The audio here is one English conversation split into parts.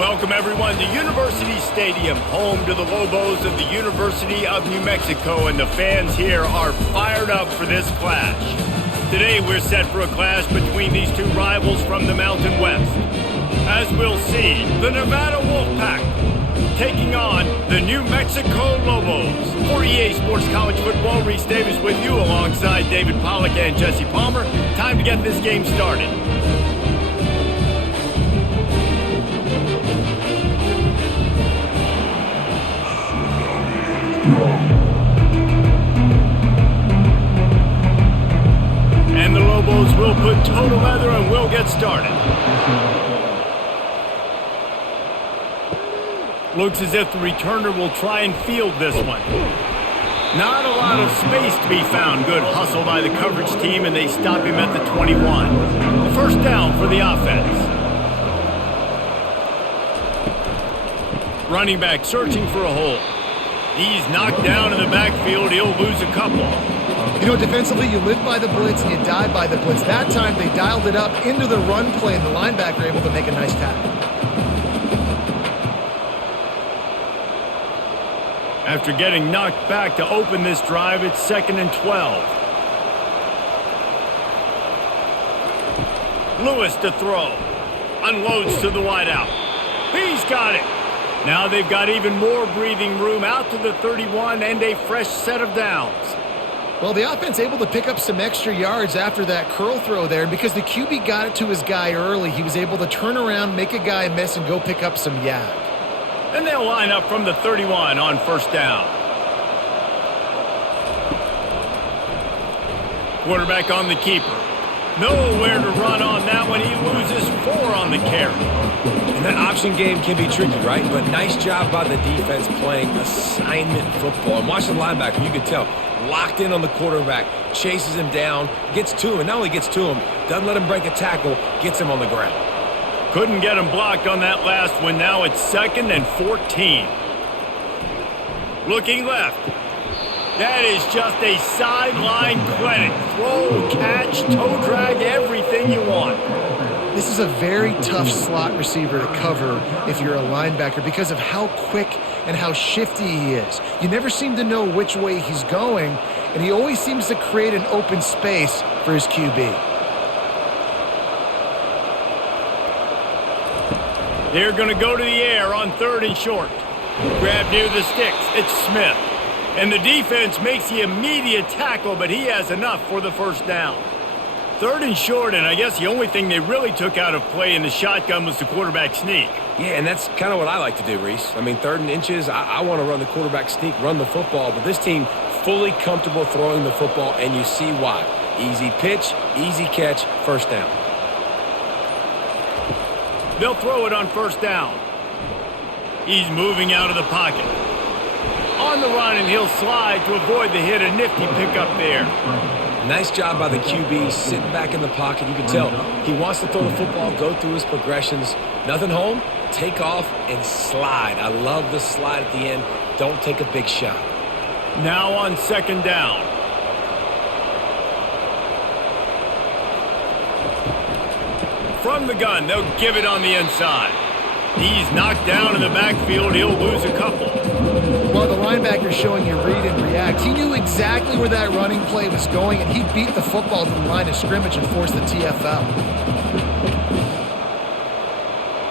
Welcome everyone to University Stadium, home to the Lobos of the University of New Mexico, and the fans here are fired up for this clash. Today we're set for a clash between these two rivals from the Mountain West. As we'll see, the Nevada Wolfpack taking on the New Mexico Lobos. For EA Sports College Football, Reese Davis with you alongside David Pollack and Jesse Palmer. Time to get this game started. And the Lobos will put total leather and we'll get started. Looks as if the returner will try and field this one. Not a lot of space to be found. Good hustle by the coverage team, and they stop him at the 21. The first down for the offense. Running back searching for a hole. He's knocked down in the backfield. He'll lose a couple. You know, defensively, you live by the blitz and you die by the blitz. That time, they dialed it up into the run play, and the linebacker able to make a nice tackle. After getting knocked back to open this drive, it's 2nd and 12. Lewis to throw. Unloads to the wideout. He's got it. Now they've got even more breathing room out to the 31 and a fresh set of downs. Well, the offense able to pick up some extra yards after that curl throw there, and because the QB got it to his guy early, he was able to turn around, make a guy miss, and go pick up some yak. And they'll line up from the 31 on first down. Quarterback on the keeper. Nowhere to run on that one. He loses 4 on the carry. And that option game can be tricky, right? But nice job by the defense playing assignment football. And watch the linebacker, you can tell, locked in on the quarterback, chases him down, gets to him, and not only gets to him, doesn't let him break a tackle, gets him on the ground. Couldn't get him blocked on that last one. Now it's 2nd and 14. Looking left. That is just a sideline clinic. Throw, catch, toe drag, everything you want. This is a very tough slot receiver to cover if you're a linebacker because of how quick and how shifty he is. You never seem to know which way he's going, and he always seems to create an open space for his QB. They're going to go to the air on 3rd and short. Grab near the sticks. It's Smith. And the defense makes the immediate tackle, but he has enough for the first down. 3rd and short, and I guess the only thing they really took out of play in the shotgun was the quarterback sneak. Yeah, and that's kind of what I like to do, Reese. I mean, 3rd and inches, I want to run the quarterback sneak, run the football, but this team fully comfortable throwing the football, and you see why. Easy pitch, easy catch, first down. They'll throw it on first down. He's moving out of the pocket. On the run, and he'll slide to avoid the hit. A nifty pickup there. Nice job by the QB, sitting back in the pocket. You can tell he wants to throw the football, go through his progressions. Nothing home, take off, and slide. I love the slide at the end. Don't take a big shot. Now on 2nd down. From the gun, they'll give it on the inside. He's knocked down in the backfield. He'll lose a couple. Well, the linebacker's showing you read and react. He knew exactly where that running play was going, and he beat the football to the line of scrimmage and forced the TFL.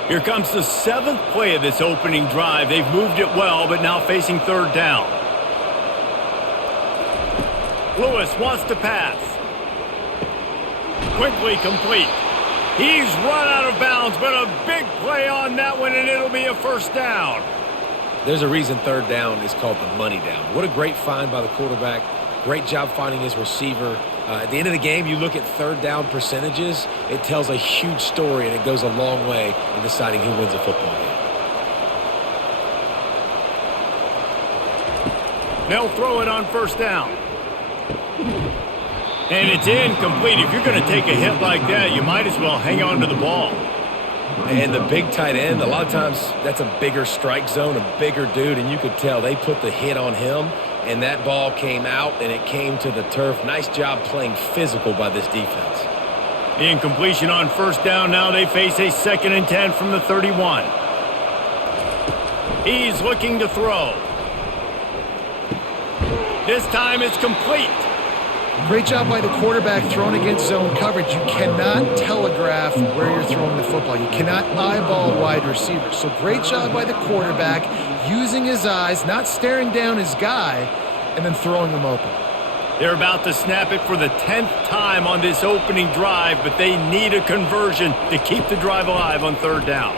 Here comes the 7th play of this opening drive. They've moved it well, but now facing 3rd down. Lewis wants to pass. Quickly complete. He's run out of bounds, but a big play on that one, and it'll be a first down. There's a reason 3rd down is called the money down. What a great find by the quarterback. Great job finding his receiver. At the end of the game, you look at 3rd down percentages. It tells a huge story, and it goes a long way in deciding who wins a football game. They'll throw it on first down. And it's incomplete. If you're going to take a hit like that, you might as well hang on to the ball. And the big tight end, a lot of times that's a bigger strike zone, a bigger dude, and you could tell they put the hit on him, and that ball came out, and it came to the turf. Nice job playing physical by this defense. The incompletion on first down. Now they face a 2nd and 10 from the 31. He's looking to throw. This time it's complete. Great job by the quarterback throwing against zone coverage. You cannot telegraph where you're throwing the football. You cannot eyeball wide receivers. So great job by the quarterback using his eyes, not staring down his guy, and then throwing him open. They're about to snap it for the 10th time on this opening drive, but they need a conversion to keep the drive alive on third down.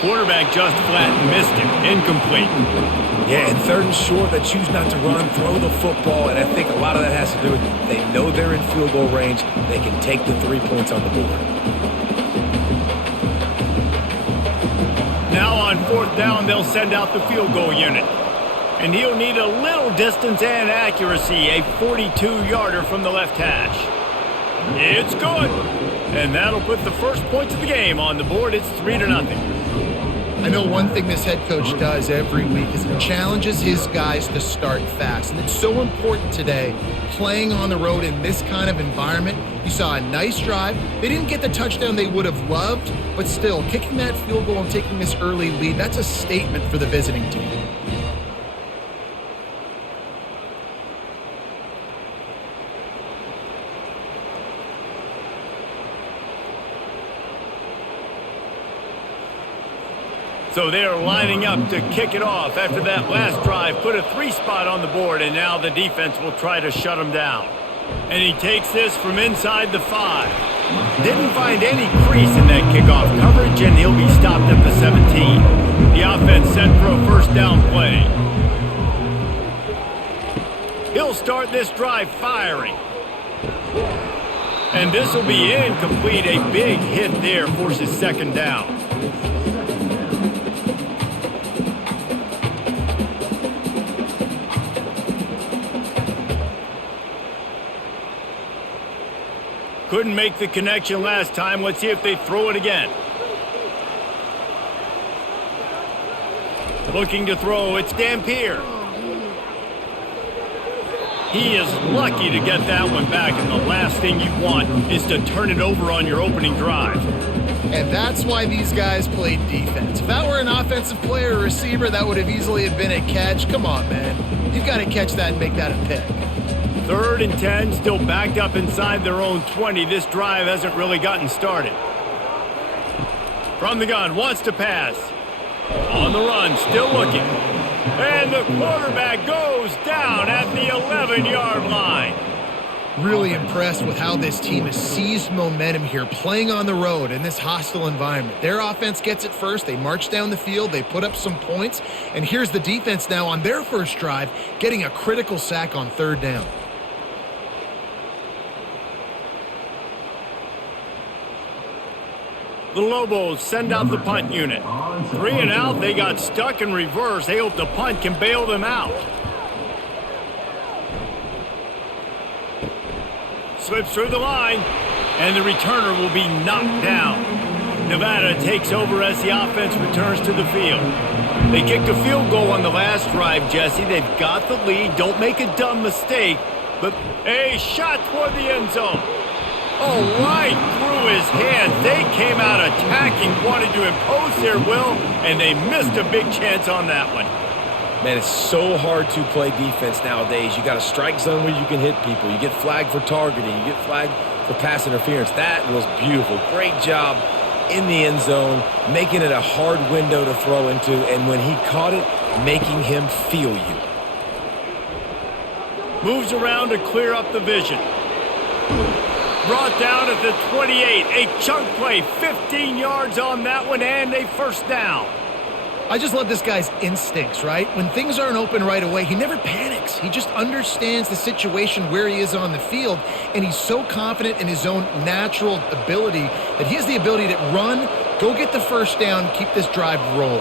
Quarterback just flat missed him. Incomplete. Yeah, and third and short, they choose not to run, throw the football, and I think a lot of that has to do with they know they're in field goal range. They can take the 3 points on the board. Now on fourth down, they'll send out the field goal unit. And he'll need a little distance and accuracy, a 42-yarder from the left hash. It's good. And that'll put the first points of the game on the board. It's 3-0. I know one thing this head coach does every week is he challenges his guys to start fast. And it's so important today, playing on the road in this kind of environment. You saw a nice drive. They didn't get the touchdown they would have loved, but still, kicking that field goal and taking this early lead, that's a statement for the visiting team. So they're lining up to kick it off after that last drive. Put a 3 spot on the board, and now the defense will try to shut him down. And he takes this from inside the 5. Didn't find any crease in that kickoff coverage, and he'll be stopped at the 17. The offense set for a first down play. He'll start this drive firing. And this will be incomplete. A big hit there forces second down. Couldn't make the connection last time. Let's see if they throw it again. Looking to throw. It's Dampier. He is lucky to get that one back, and the last thing you want is to turn it over on your opening drive. And that's why these guys played defense. If that were an offensive player or receiver, that would have easily have been a catch. Come on, man. You've got to catch that and make that a pick. 3rd and 10, still backed up inside their own 20. This drive hasn't really gotten started. From the gun, wants to pass. On the run, still looking. And the quarterback goes down at the 11-yard line. Really impressed with how this team has seized momentum here, playing on the road in this hostile environment. Their offense gets it first. They march down the field. They put up some points. And here's the defense now on their first drive, getting a critical sack on third down. The Lobos send out the punt unit. 3 and out, they got stuck in reverse. They hope the punt can bail them out. Slips through the line, and the returner will be knocked down. Nevada takes over as the offense returns to the field. They kicked a field goal on the last drive, Jesse. They've got the lead. Don't make a dumb mistake, but a shot toward the end zone. Oh, right through his hands. They came out attacking, wanted to impose their will, and they missed a big chance on that one. Man, it's so hard to play defense nowadays. You got a strike zone where you can hit people. You get flagged for targeting. You get flagged for pass interference. That was beautiful. Great job in the end zone, making it a hard window to throw into, and when he caught it, making him feel you. Moves around to clear up the vision. Brought down at the 28. A chunk play, 15 yards on that one, and a first down. I just love this guy's instincts, right? When things aren't open right away, he never panics. He just understands the situation where he is on the field, and he's so confident in his own natural ability that he has the ability to run, go get the first down, keep this drive rolling.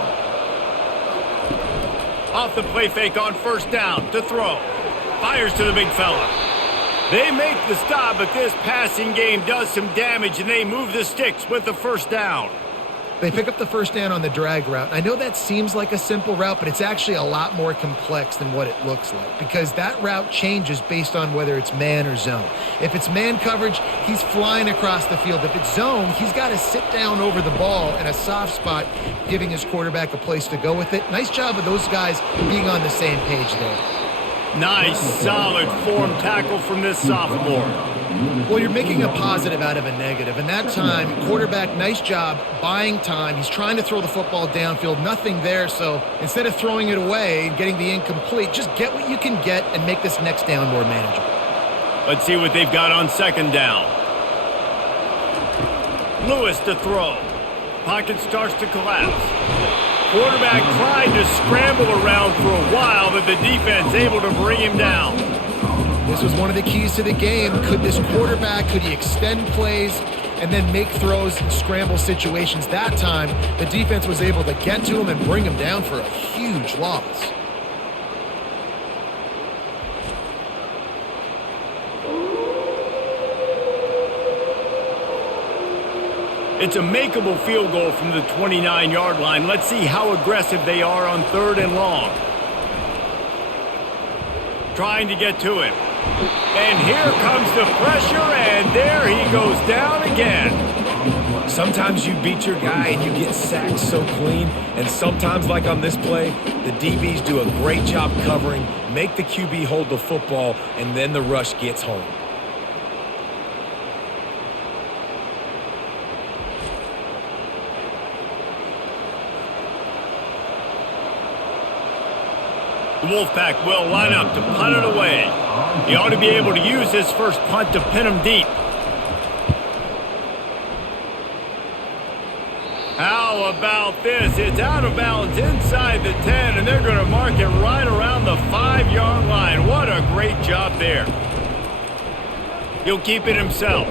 Off the play fake on first down to throw. Fires to the big fella. They make the stop, but this passing game does some damage, and they move the sticks with the first down. They pick up the first down on the drag route. I know that seems like a simple route, but it's actually a lot more complex than what it looks like because that route changes based on whether it's man or zone. If it's man coverage, he's flying across the field. If it's zone, he's got to sit down over the ball in a soft spot, giving his quarterback a place to go with it. Nice job of those guys being on the same page there. Nice, solid form tackle from this sophomore. Well, you're making a positive out of a negative. And that time, quarterback, nice job buying time. He's trying to throw the football downfield. Nothing there. So instead of throwing it away and getting the incomplete, just get what you can get and make this next down more manageable. Let's see what they've got on second down. Lewis to throw. Pocket starts to collapse. Quarterback tried to scramble around for a while, but the defense able to bring him down. This was one of the keys to the game. Could this quarterback, could he extend plays and then make throws in scramble situations? That time, the defense was able to get to him and bring him down for a huge loss. It's a makeable field goal from the 29-yard line. Let's see how aggressive they are on third and long. Trying to get to him. And here comes the pressure, and there he goes down again. Sometimes you beat your guy and you get sacked so clean, and sometimes, like on this play, the DBs do a great job covering, make the QB hold the football, and then the rush gets home. The Wolfpack will line up to punt it away. He ought to be able to use his first punt to pin him deep. How about this? It's out of bounds inside the 10, and they're going to mark it right around the 5-yard line. What a great job there. He'll keep it himself.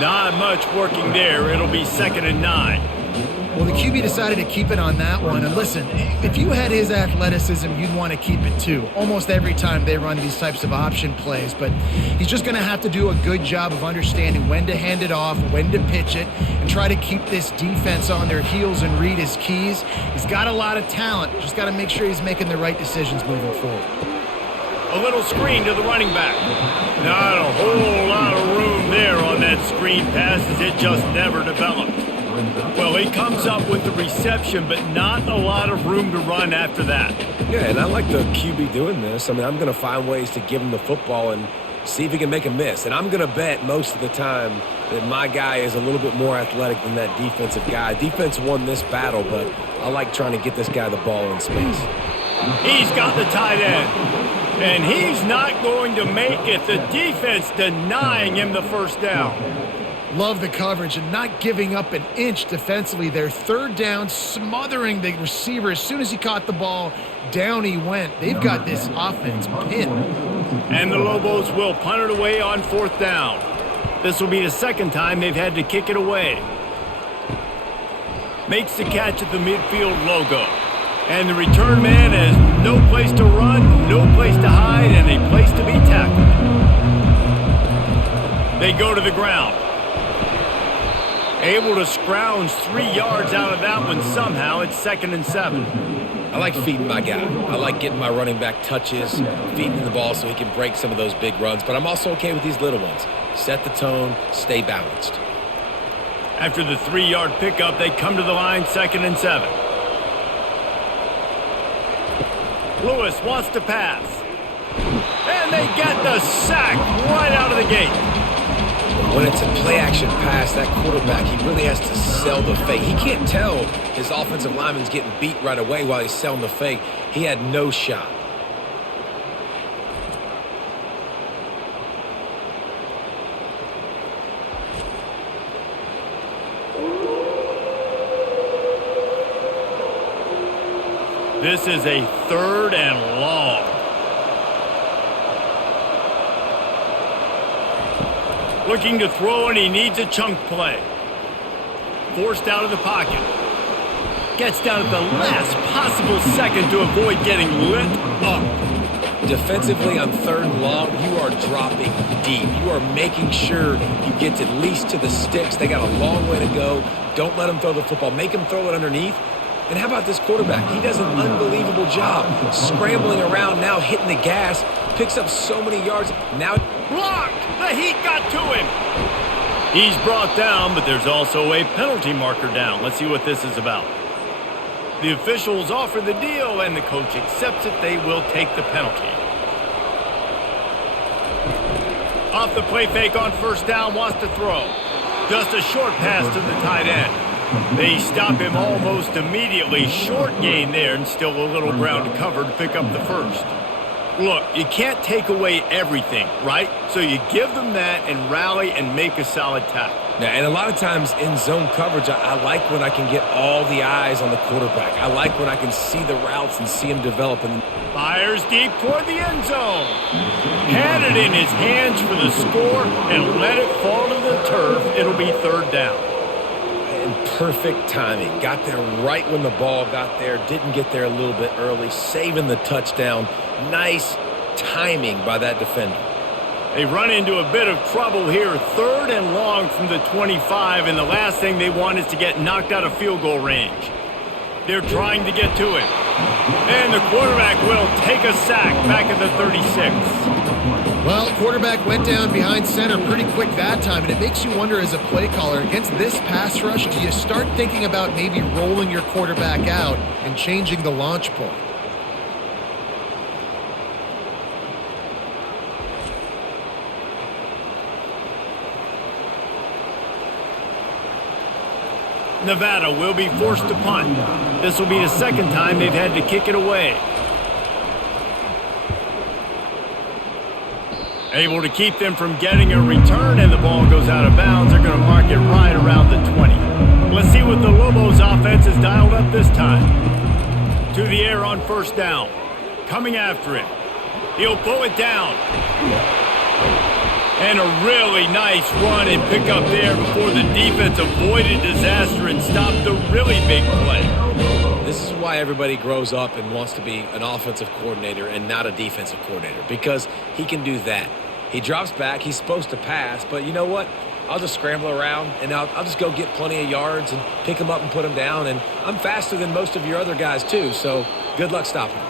Not much working there. It'll be 2nd and 9. Well, the QB decided to keep it on that one. And listen, if you had his athleticism, you'd want to keep it too. Almost every time they run these types of option plays. But he's just going to have to do a good job of understanding when to hand it off, when to pitch it, and try to keep this defense on their heels and read his keys. He's got a lot of talent. Just got to make sure he's making the right decisions moving forward. A little screen to the running back. Not a whole lot of room there on that screen pass as it just never developed. Well, he comes up with the reception, but not a lot of room to run after that. Yeah, and I like the QB doing this. I mean, I'm going to find ways to give him the football and see if he can make a miss. And I'm going to bet most of the time that my guy is a little bit more athletic than that defensive guy. Defense won this battle, but I like trying to get this guy the ball in space. He's got the tight end, and he's not going to make it. The defense denying him the first down. Love the coverage and not giving up an inch defensively there. Third down, smothering the receiver. As soon as he caught the ball, down he went. They've got this offense pinned. And the Lobos will punt it away on 4th down. This will be the 2nd time they've had to kick it away. Makes the catch at the midfield logo. And the return man has no place to run, no place to hide, and a place to be tackled. They go to the ground. Able to scrounge 3 yards out of that one somehow. It's 2nd and 7. I like feeding my guy. I like getting my running back touches, feeding him the ball so he can break some of those big runs. But I'm also okay with these little ones. Set the tone, stay balanced. After the 3-yard pickup, they come to the line, 2nd and 7. Lewis wants to pass. And they get the sack right out of the gate. When it's a play-action pass, that quarterback, he really has to sell the fake. He can't tell his offensive lineman's getting beat right away while he's selling the fake. He had no shot. This is a 3rd and long. Looking to throw, and he needs a chunk play. Forced out of the pocket. Gets down at the last possible second to avoid getting lit up. Defensively on 3rd and long, you are dropping deep. You are making sure you get at least to the sticks. They got a long way to go. Don't let them throw the football. Make them throw it underneath. And how about this quarterback? He does an unbelievable job scrambling around, now hitting the gas, picks up so many yards. Now blocked! The heat got to him. He's brought down, but there's also a penalty marker down. Let's see what this is about. The officials offer the deal, and the coach accepts it. They will take the penalty. Off the play fake on 1st down, wants to throw. Just a short pass to the tight end. They stop him almost immediately. Short gain there, and still a little ground to cover to pick up the 1st. Look, you can't take away everything, right? So you give them that and rally and make a solid tackle. Yeah, and a lot of times in zone coverage, I like when I can get all the eyes on the quarterback. I like when I can see the routes and see him develop. And fires deep toward the end zone. Had it in his hands for the score and let it fall to the turf. It'll be 3rd down. And perfect timing. Got there right when the ball got there. Didn't get there a little bit early. Saving the touchdown. Nice timing by that defender. They run into a bit of trouble here. 3rd and long from the 25, and the last thing they want is to get knocked out of field goal range. They're trying to get to it. And the quarterback will take a sack back at the 36. Well, quarterback went down behind center pretty quick that time, and it makes you wonder as a play caller, against this pass rush, do you start thinking about maybe rolling your quarterback out and changing the launch point? Nevada will be forced to punt. This will be the 2nd time they've had to kick it away. Able to keep them from getting a return, and the ball goes out of bounds. They're going to mark it right around the 20. Let's see what the Lobos offense has dialed up this time. To the air on 1st down. Coming after it. He'll pull it down. And a really nice run and pick up there before the defense avoided disaster and stopped the really big play. This is why everybody grows up and wants to be an offensive coordinator and not a defensive coordinator, because he can do that. He drops back. He's supposed to pass, but you know what? I'll just scramble around, and I'll just go get plenty of yards and pick them up and put them down, and I'm faster than most of your other guys too, so good luck stopping him.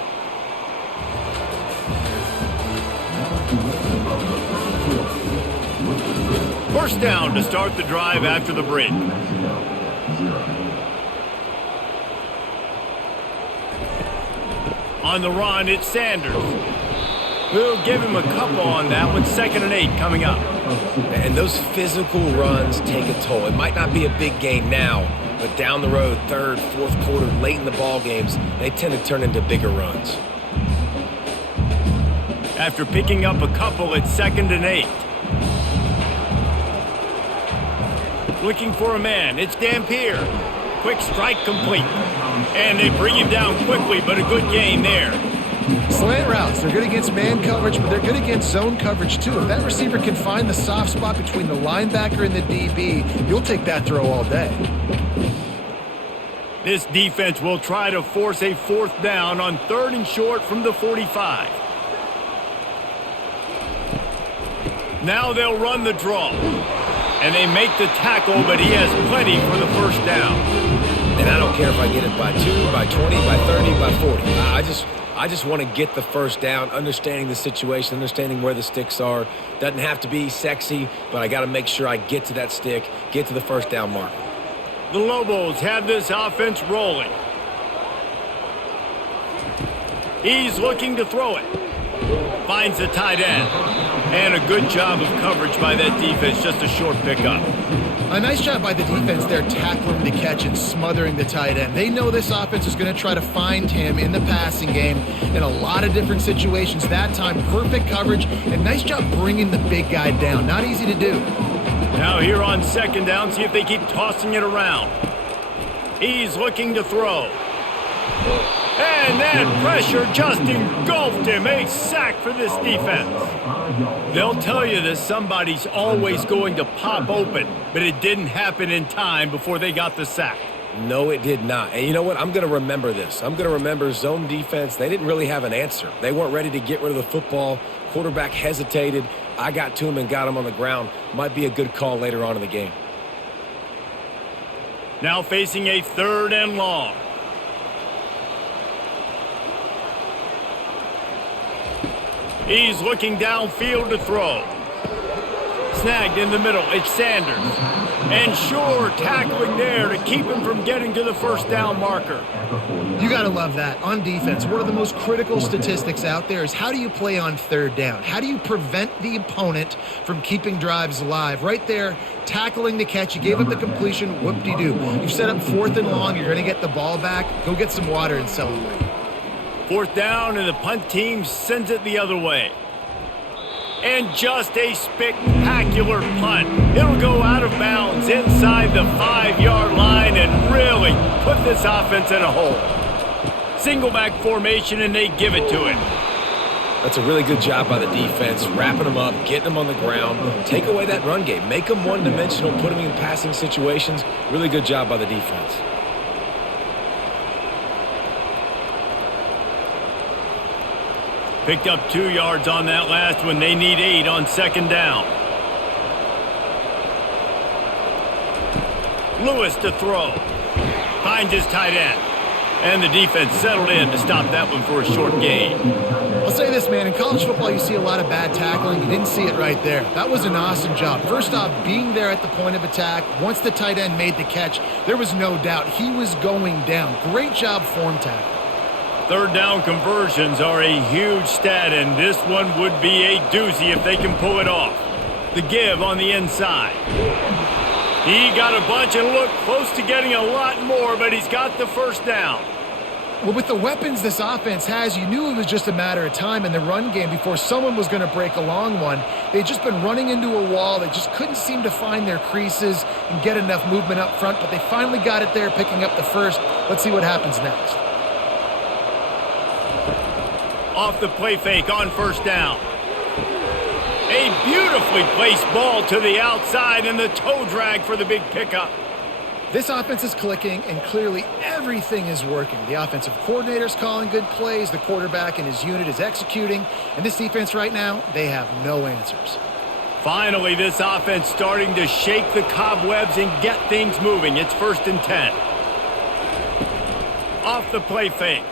First down to start the drive after the break. On the run, it's Sanders. We'll give him a couple on that one. 2nd and 8 coming up. And those physical runs take a toll. It might not be a big gain now, but down the road, 3rd, 4th quarter, late in the ball games, they tend to turn into bigger runs. After picking up a couple, it's 2nd and 8. Looking for a man. It's Dampier. Quick strike complete. And they bring him down quickly, but a good gain there. Slant routes, they're good against man coverage, but they're good against zone coverage too. If that receiver can find the soft spot between the linebacker and the DB, you'll take that throw all day. This defense will try to force a 4th down on 3rd and short from the 45. Now they'll run the draw. And they make the tackle, but he has plenty for the 1st down. And I don't care if I get it by 2, by 20, by 30, by 40. I just want to get the 1st down, understanding the situation, understanding where the sticks are. Doesn't have to be sexy, but I got to make sure I get to that stick, get to the 1st down mark. The Lobos have this offense rolling. He's looking to throw it. Finds the tight end. And a good job of coverage by that defense, just a short pickup. A nice job by the defense there, tackling the catch and smothering the tight end. They know this offense is going to try to find him in the passing game in a lot of different situations. That time, perfect coverage, and nice job bringing the big guy down. Not easy to do. Now here on 2nd down, see if they keep tossing it around. He's looking to throw. And that pressure just engulfed him. A sack for this defense. They'll tell you that somebody's always going to pop open, but it didn't happen in time before they got the sack. No, it did not. And you know what? I'm going to remember this. I'm going to remember zone defense. They didn't really have an answer. They weren't ready to get rid of the football. Quarterback hesitated. I got to him and got him on the ground. Might be a good call later on in the game. Now facing a 3rd and long. He's looking downfield to throw. Snagged in the middle. It's Sanders. And sure, tackling there to keep him from getting to the first down marker. You got to love that. On defense, one of the most critical statistics out there is how do you play on 3rd down? How do you prevent the opponent from keeping drives alive? Right there, tackling the catch. You gave up the completion. Whoop-de-doo. You've set up 4th and long. You're going to get the ball back. Go get some water and celebrate. 4th down, and the punt team sends it the other way. And just a spectacular punt. It'll go out of bounds inside the 5-yard line and really put this offense in a hole. Single back formation, and they give it to him. That's a really good job by the defense, wrapping them up, getting them on the ground. Take away that run game. Make them one-dimensional, put them in passing situations. Really good job by the defense. Picked up 2 yards on that last one. They need 8 on 2nd down. Lewis to throw. Finds his tight end. And the defense settled in to stop that one for a short gain. I'll say this, man. In college football, you see a lot of bad tackling. You didn't see it right there. That was an awesome job. First off, being there at the point of attack. Once the tight end made the catch, there was no doubt he was going down. Great job form tackle. 3rd down conversions are a huge stat, and this one would be a doozy if they can pull it off. The give on the inside. He got a bunch and looked close to getting a lot more, but he's got the first down. Well, with the weapons this offense has, you knew it was just a matter of time in the run game before someone was going to break a long one. They'd just been running into a wall. They just couldn't seem to find their creases and get enough movement up front, but they finally got it there, picking up the first. Let's see what happens next. Off the play fake on 1st down. A beautifully placed ball to the outside, and the toe drag for the big pickup. This offense is clicking, and clearly everything is working. The offensive coordinator's calling good plays. The quarterback and his unit is executing. And this defense right now, they have no answers. Finally, this offense starting to shake the cobwebs and get things moving. It's 1st and 10. Off the play fake.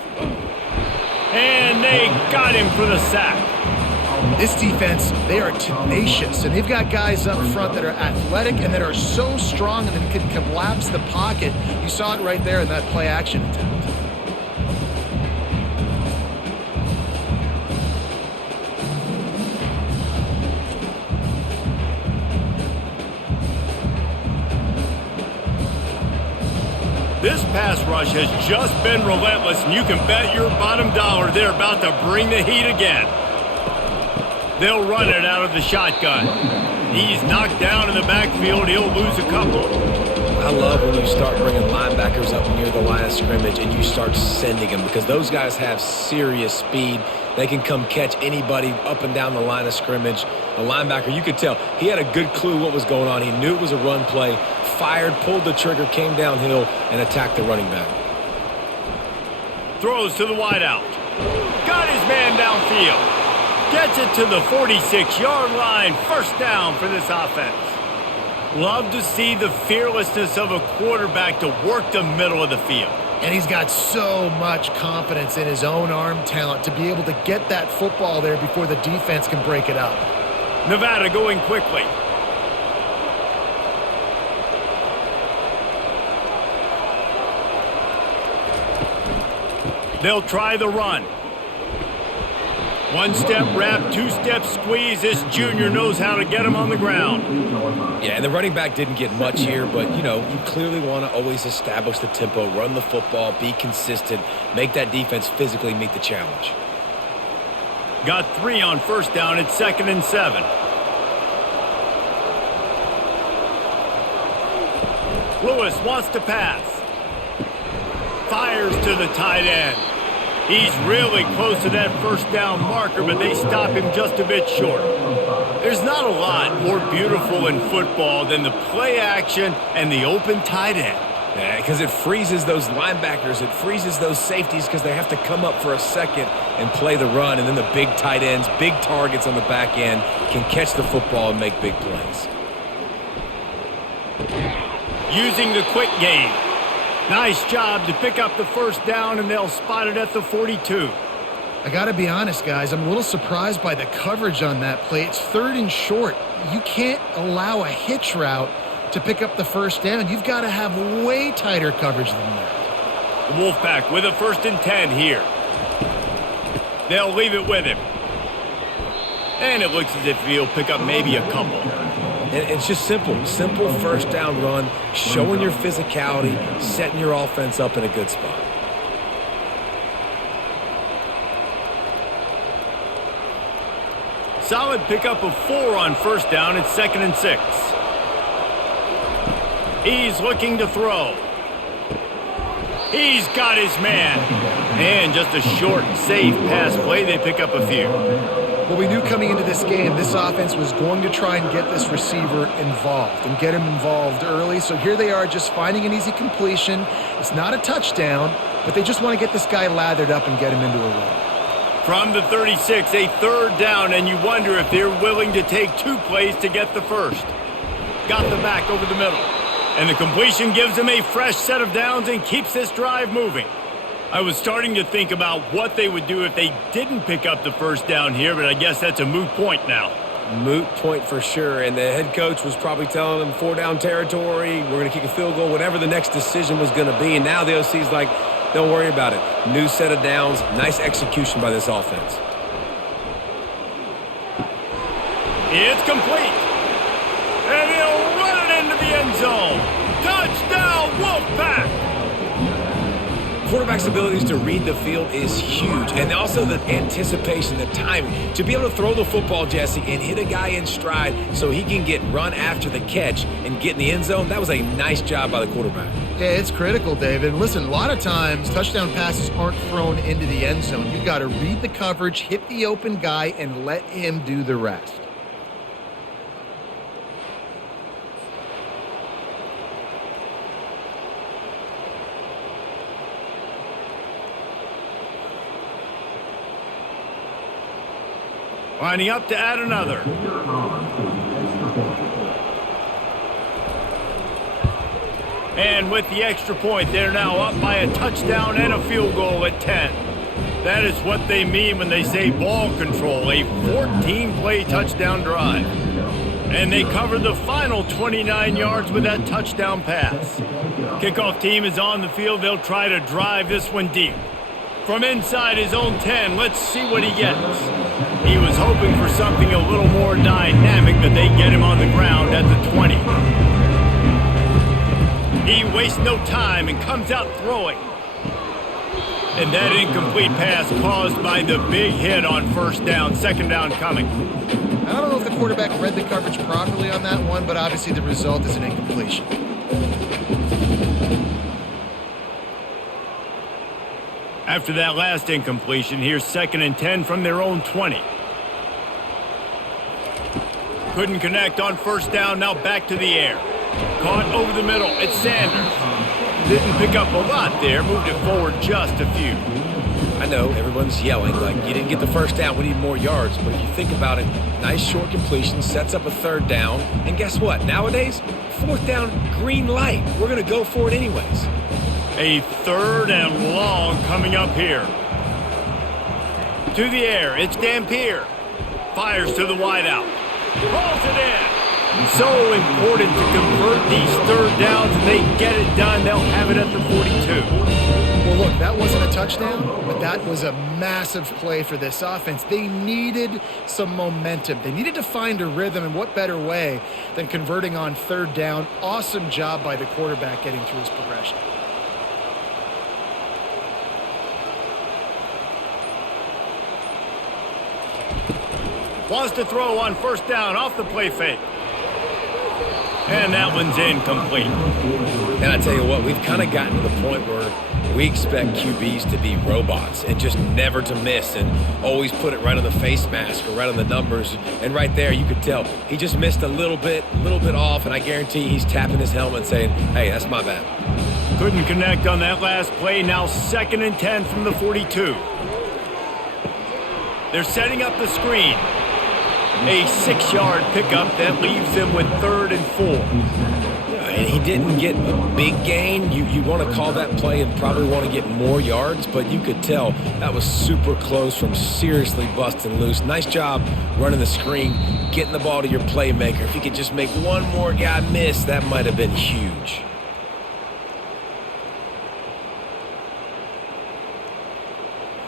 And they got him for the sack. This defense, they are tenacious, and they've got guys up front that are athletic and that are so strong and that can collapse the pocket. You saw it right there in that play action attempt. This pass rush has just been relentless, and you can bet your bottom dollar they're about to bring the heat again. They'll run it out of the shotgun. He's knocked down in the backfield. He'll lose a couple. I love when you start bringing linebackers up near the line of scrimmage and you start sending them, because those guys have serious speed. They can come catch anybody up and down the line of scrimmage. The linebacker, you could tell, he had a good clue what was going on. He knew it was a run play, fired, pulled the trigger, came downhill, and attacked the running back. Throws to the wideout. Got his man downfield. Gets it to the 46-yard line. First down for this offense. Love to see the fearlessness of a quarterback to work the middle of the field. And he's got so much confidence in his own arm talent to be able to get that football there before the defense can break it up. Nevada going quickly. They'll try the run. One-step wrap, two-step squeeze. This junior knows how to get him on the ground. Yeah, and the running back didn't get much here, but, you know, you clearly want to always establish the tempo, run the football, be consistent, make that defense physically meet the challenge. Got 3 on first down. It's 2nd and 7. Lewis wants to pass. Fires to the tight end. He's really close to that first down marker, but they stop him just a bit short. There's not a lot more beautiful in football than the play action and the open tight end. Yeah, because it freezes those linebackers. It freezes those safeties because they have to come up for a second and play the run. And then the big tight ends, big targets on the back end can catch the football and make big plays. Using the quick game. Nice job to pick up the first down, and they'll spot it at the 42. I got to be honest, guys. I'm a little surprised by the coverage on that play. It's 3rd and short. You can't allow a hitch route to pick up the first down. You've got to have way tighter coverage than that. The Wolfpack with a 1st and 10 here. They'll leave it with him. And it looks as if he'll pick up maybe a couple. And it's just simple. Simple first down run, showing your physicality, setting your offense up in a good spot. Solid pickup of 4 on first down. It's 2nd and 6. He's looking to throw. He's got his man. And just a short, safe pass play. They pick up a few. Well, we knew coming into this game, this offense was going to try and get this receiver involved and get him involved early. So here they are just finding an easy completion. It's not a touchdown, but they just want to get this guy lathered up and get him into a run. From the 36, a 3rd down, and you wonder if they're willing to take 2 plays to get the first. Got the back over the middle. And the completion gives them a fresh set of downs and keeps this drive moving. I was starting to think about what they would do if they didn't pick up the first down here, but I guess that's a moot point now. Moot point for sure, and the head coach was probably telling them 4-down territory, we're going to kick a field goal, whatever the next decision was going to be, and now the OC's like, don't worry about it. New set of downs, nice execution by this offense. It's complete. And he'll run it into the end zone. Touchdown, Wolfpack! Quarterback's abilities to read the field is huge, and also the anticipation, the timing. To be able to throw the football, Jesse, and hit a guy in stride so he can get run after the catch and get in the end zone, that was a nice job by the quarterback. Yeah, it's critical, David. Listen, a lot of times touchdown passes aren't thrown into the end zone. You've got to read the coverage, hit the open guy, and let him do the rest. Lining up to add another. And with the extra point, they're now up by a touchdown and a field goal at 10. That is what they mean when they say ball control, a 14-play touchdown drive. And they cover the final 29 yards with that touchdown pass. Kickoff team is on the field. They'll try to drive this one deep. From inside his own 10, let's see what he gets. He was hoping for something a little more dynamic, but they get him on the ground at the 20. He wastes no time and comes out throwing. And that incomplete pass caused by the big hit on first down, 2nd down coming. I don't know if the quarterback read the coverage properly on that one, but obviously the result is an incompletion. After that last incompletion, here's 2nd and 10 from their own 20. Couldn't connect on first down, now back to the air. Caught over the middle, it's Sanders. Didn't pick up a lot there, moved it forward just a few. I know, everyone's yelling, like, you didn't get the first down, we need more yards. But if you think about it, nice short completion, sets up a 3rd down. And guess what? Nowadays, 4th down, green light. We're going to go for it anyways. A 3rd and long coming up here. To the air, it's Dampier. Fires to the wideout. Pulls it in. So important to convert these 3rd downs, and they get it done. They'll have it at the 42. Well, look, that wasn't a touchdown, but that was a massive play for this offense. They needed some momentum. They needed to find a rhythm, and what better way than converting on 3rd down. Awesome job by the quarterback getting through his progression. Wants to throw on first down off the play fake. And that one's incomplete. And I tell you what, we've kind of gotten to the point where we expect QBs to be robots and just never to miss and always put it right on the face mask or right on the numbers. And right there, you could tell he just missed a little bit off, and I guarantee he's tapping his helmet saying, hey, that's my bad. Couldn't connect on that last play. Now 2nd and 10 from the 42. They're setting up the screen. A 6-yard pickup that leaves them with 3rd and 4. And he didn't get a big gain. You want to call that play and probably want to get more yards, but you could tell that was super close from seriously busting loose. Nice job running the screen, getting the ball to your playmaker. If you could just make one more guy miss, that might have been huge.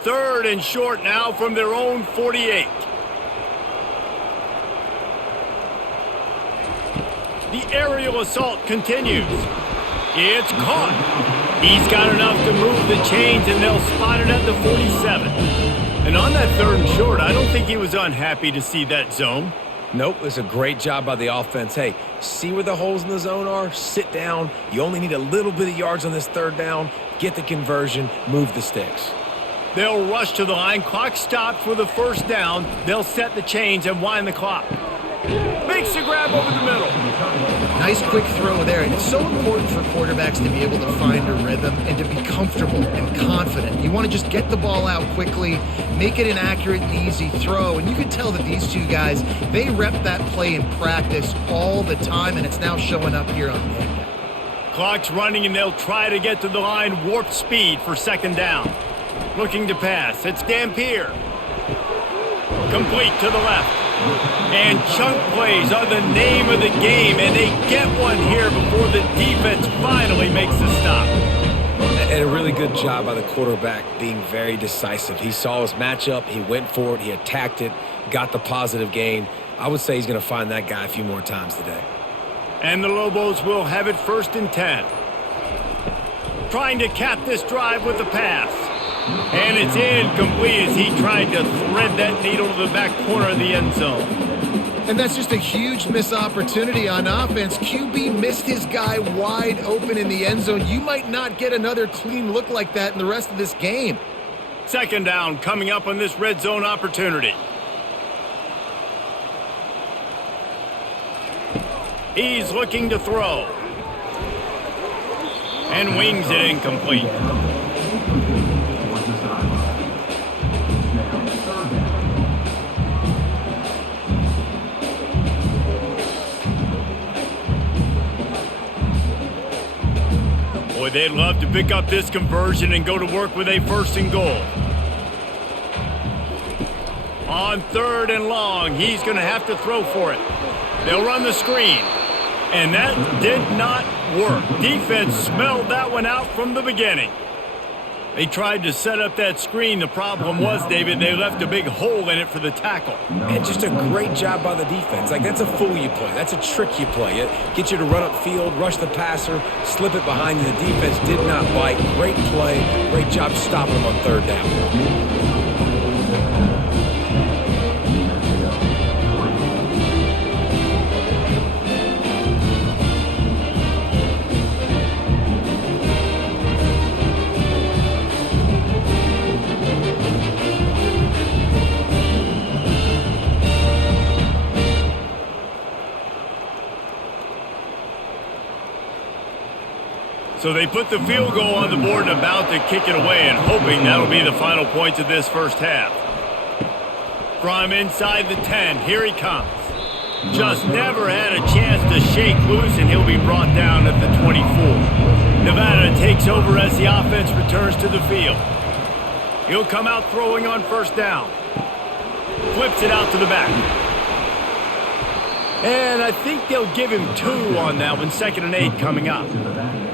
Third and short now from their own 48. The aerial assault continues. It's caught. He's got enough to move the chains, and they'll spot it at the 47. And on that 3rd and short, I don't think he was unhappy to see that zone. Nope, it's a great job by the offense. Hey, see where the holes in the zone are? Sit down. You only need a little bit of yards on this 3rd down. Get the conversion. Move the sticks. They'll rush to the line. Clock stopped for the 1st down. They'll set the chains and wind the clock. Makes the grab over the middle. Nice quick throw there. And it's so important for quarterbacks to be able to find a rhythm and to be comfortable and confident. You want to just get the ball out quickly, make it an accurate and easy throw. And you can tell that these two guys, they rep that play in practice all the time, and it's now showing up here on game day. Clock's running, and they'll try to get to the line. Warp speed for 2nd down. Looking to pass. It's Dampier. Complete to the left. And chunk plays are the name of the game, and they get one here before the defense finally makes the stop. And a really good job by the quarterback being very decisive. He saw his matchup, he went for it, he attacked it, got the positive gain. I would say he's going to find that guy a few more times today. And the Lobos will have it 1st and 10. Trying to cap this drive with the pass. And it's incomplete as he tried to thread that needle to the back corner of the end zone. And that's just a huge missed opportunity on offense. QB missed his guy wide open in the end zone. You might not get another clean look like that in the rest of this game. 2nd down coming up on this red zone opportunity. He's looking to throw. And wings it incomplete. Boy, they'd love to pick up this conversion and go to work with a 1st and goal. On 3rd and long, he's going to have to throw for it. They'll run the screen. And that did not work. Defense smelled that one out from the beginning. They tried to set up that screen. The problem was, David, they left a big hole in it for the tackle. And just a great job by the defense. Like, that's a fool you play. That's a trick you play. It gets you to run upfield, rush the passer, slip it behind you. The defense did not bite. Great play. Great job stopping them on 3rd down. So they put the field goal on the board and about to kick it away, and hoping that'll be the final points of this 1st half. From inside the 10, here he comes. Just never had a chance to shake loose, and he'll be brought down at the 24. Nevada takes over as the offense returns to the field. He'll come out throwing on 1st down. Flips it out to the back. And I think they'll give him 2 on that one. 2nd and 8 coming up.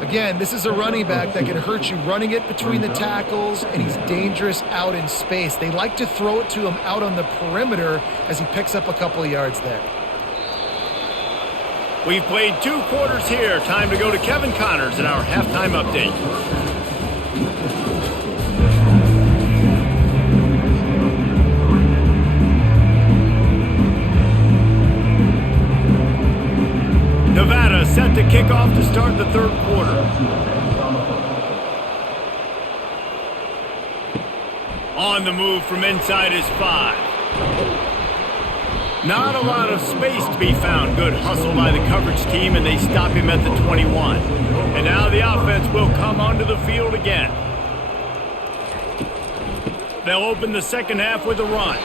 Again, this is a running back that can hurt you running it between the tackles, and he's dangerous out in space. They like to throw it to him out on the perimeter as he picks up a couple of yards there. We've played 2 quarters here. Time to go to Kevin Connors in our halftime update. Nevada set to kick off to start the 3rd quarter. On the move from inside his 5. Not a lot of space to be found. Good hustle by the coverage team, and they stop him at the 21. And now the offense will come onto the field again. They'll open the second half with a run.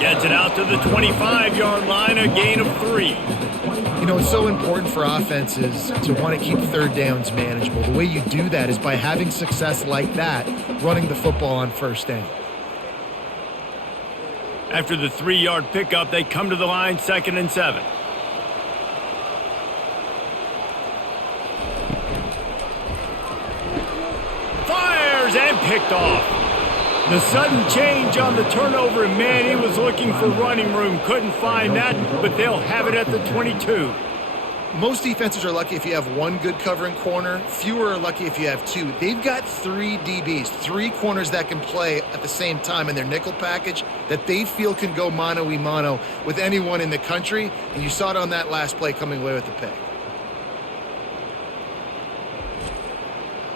Gets it out to the 25-yard line, a gain of 3. You know, it's so important for offenses to want to keep third downs manageable. The way you do that is by having success like that, running the football on first down. After the 3-yard pickup, they come to the line, 2nd and 7. Fires and picked off. The sudden change on the turnover, and man, he was looking for running room. Couldn't find that, but they'll have it at the 22. Most defenses are lucky if you have one good covering corner. Fewer are lucky if you have two. They've got 3 DBs, 3 corners that can play at the same time in their nickel package that they feel can go mano-a-mano with anyone in the country, and you saw it on that last play coming away with the pick.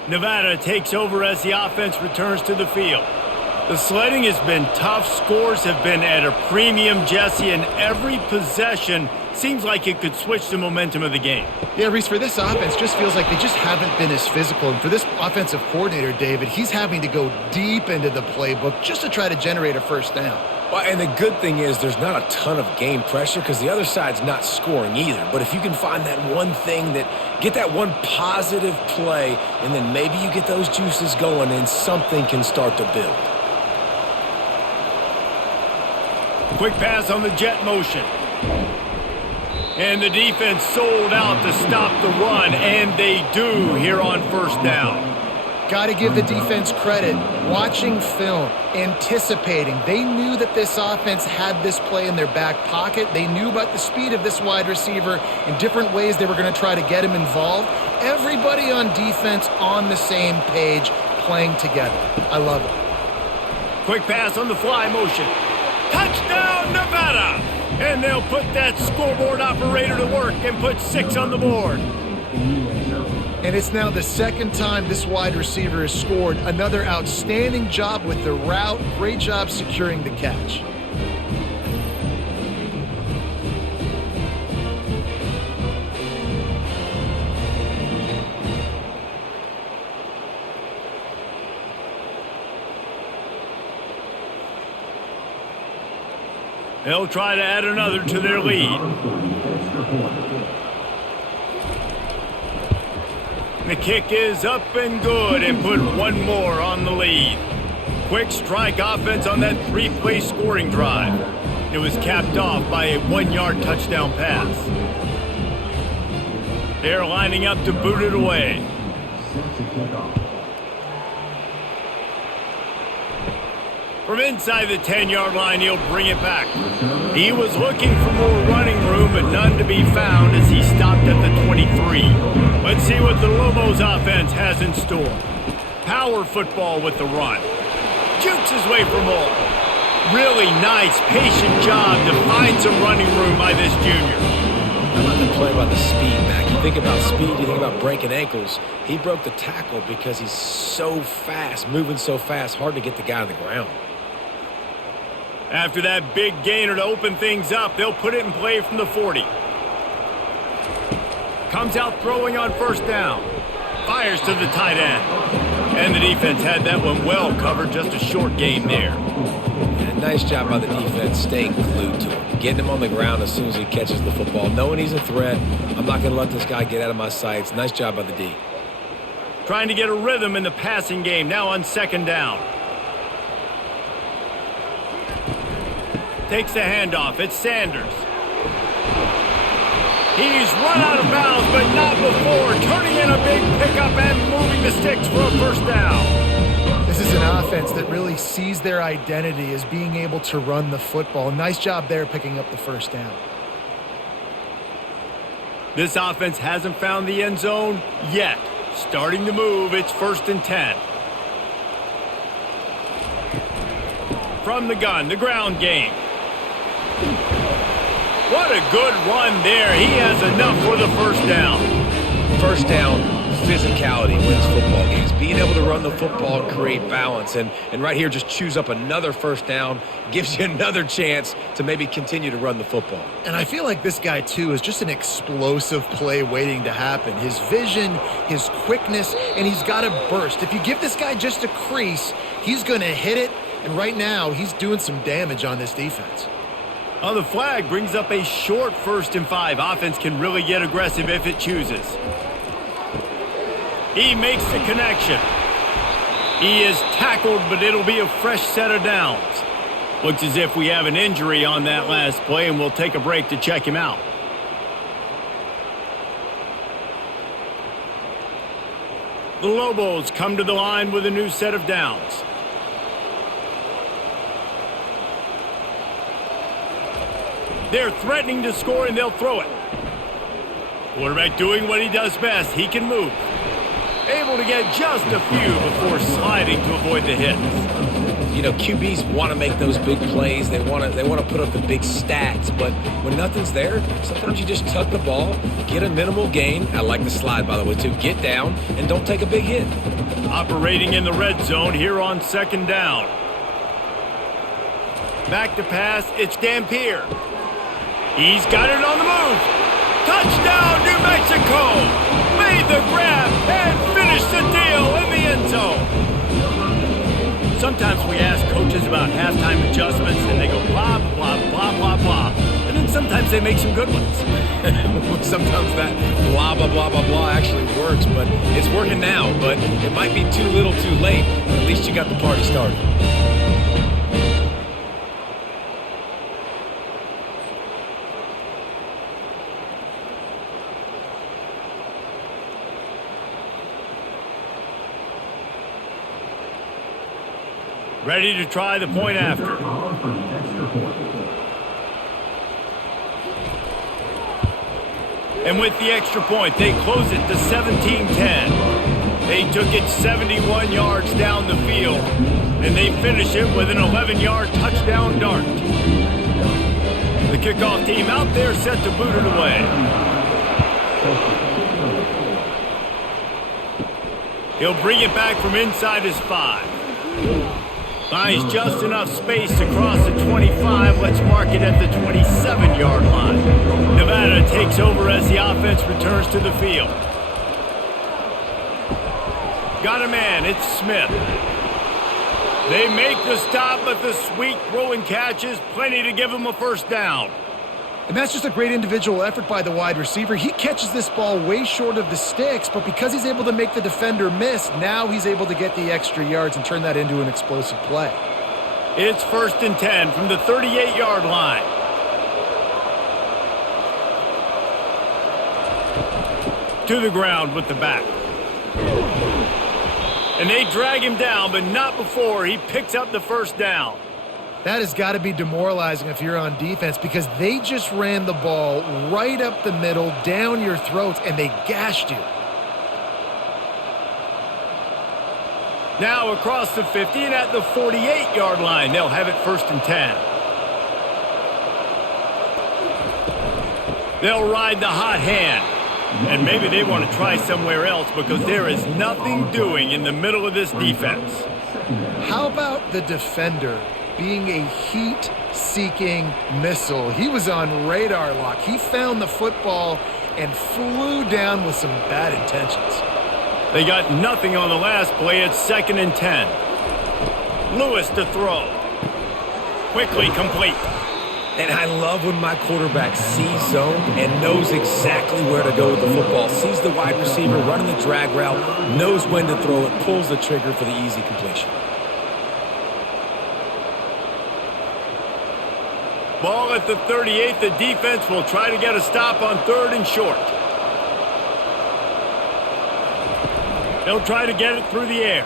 Nevada takes over as the offense returns to the field. The sledding has been tough. Scores have been at a premium, Jesse, and every possession seems like it could switch the momentum of the game. Yeah, Reese, for this offense, just feels like they just haven't been as physical. And for this offensive coordinator, David, he's having to go deep into the playbook just to try to generate a first down. Well, and the good thing is there's not a ton of game pressure because the other side's not scoring either. But if you can find that one thing get that one positive play, and then maybe you get those juices going and something can start to build. Quick pass on the jet motion. And the defense sold out to stop the run, and they do here on first down. Got to give the defense credit. Watching film, anticipating. They knew that this offense had this play in their back pocket. They knew about the speed of this wide receiver in different ways they were going to try to get him involved. Everybody on defense on the same page, playing together. I love it. Quick pass on the fly motion. Touchdown, Nevada! And they'll put that scoreboard operator to work and put 6 on the board. And it's now the second time this wide receiver has scored. Another outstanding job with the route. Great job securing the catch. They'll try to add another to their lead. The kick is up and good and put one more on the lead. Quick strike offense on that 3-play scoring drive. It was capped off by a 1-yard touchdown pass. They're lining up to boot it away. From inside the 10-yard line, he'll bring it back. He was looking for more running room, but none to be found as he stopped at the 23. Let's see what the Lobos offense has in store. Power football with the run. Jukes his way for more. Really nice, patient job to find some running room by this junior. How about the play about the speed back? You think about speed, you think about breaking ankles. He broke the tackle because he's so fast, moving so fast, hard to get the guy on the ground. After that big gainer to open things up, they'll put it in play from the 40. Comes out throwing on first down. Fires to the tight end. And the defense had that one well covered, just a short gain there. And nice job by the defense staying glued to him. Getting him on the ground as soon as he catches the football. Knowing he's a threat, I'm not going to let this guy get out of my sights. Nice job by the D. Trying to get a rhythm in the passing game, now on second down. Takes the handoff. It's Sanders. He's run out of bounds, but not before. Turning in a big pickup and moving the sticks for a first down. This is an offense that really sees their identity as being able to run the football. Nice job there picking up the first down. This offense hasn't found the end zone yet. Starting to move. It's 1st and 10. From the gun, the ground game. What a good run there. He has enough for the first down. First down, physicality wins football games. Being able to run the football and create balance. And right here, just choose up another first down, gives you another chance to maybe continue to run the football. And I feel like this guy, too, is just an explosive play waiting to happen. His vision, his quickness, and he's got a burst. If you give this guy just a crease, he's going to hit it. And right now, he's doing some damage on this defense. Oh, the flag brings up a short 1st and 5. Offense can really get aggressive if it chooses. He makes the connection. He is tackled, but it'll be a fresh set of downs. Looks as if we have an injury on that last play, and we'll take a break to check him out. The Lobos come to the line with a new set of downs. They're threatening to score, and they'll throw it. Quarterback doing what he does best. He can move. Able to get just a few before sliding to avoid the hits. You know, QBs want to make those big plays. They want to put up the big stats. But when nothing's there, sometimes you just tuck the ball, get a minimal gain. I like the slide, by the way, too. Get down and don't take a big hit. Operating in the red zone here on 2nd down. Back to pass. It's Dampier. He's got it on the move. Touchdown, New Mexico. Made the grab and finished the deal in the end zone. Sometimes we ask coaches about halftime adjustments and they go blah, blah, blah, blah, blah. And then sometimes they make some good ones. Sometimes that blah, blah, blah, blah, blah actually works, but it's working now. But it might be too little too late, but at least you got the party started. Ready to try the point after. And with the extra point, they close it to 17-10. They took it 71 yards down the field, and they finish it with an 11-yard touchdown dart. The kickoff team out there set to boot it away. He'll bring it back from inside his 5. Finds just enough space to cross the 25. Let's mark it at the 27-yard line. Nevada takes over as the offense returns to the field. Got a man. It's Smith. They make the stop, but the sweet throw and catch is plenty to give them a first down. And that's just a great individual effort by the wide receiver. He catches this ball way short of the sticks, but because he's able to make the defender miss, now he's able to get the extra yards and turn that into an explosive play. It's 1st and 10 from the 38-yard line. To the ground with the back. And they drag him down, but not before he picks up the first down. That has got to be demoralizing if you're on defense because they just ran the ball right up the middle, down your throats, and they gashed you. Now across the 50 and at the 48-yard line, they'll have it 1st and 10. They'll ride the hot hand. And maybe they want to try somewhere else because there is nothing doing in the middle of this defense. How about the defender being a heat-seeking missile? He was on radar lock. He found the football and flew down with some bad intentions. They got nothing on the last play. It's 2nd and 10. Lewis to throw. Quickly complete. And I love when my quarterback sees zone and knows exactly where to go with the football. Sees the wide receiver running the drag route, knows when to throw it, pulls the trigger for the easy completion. Ball at the 38. The defense will try to get a stop on 3rd and short. They'll try to get it through the air.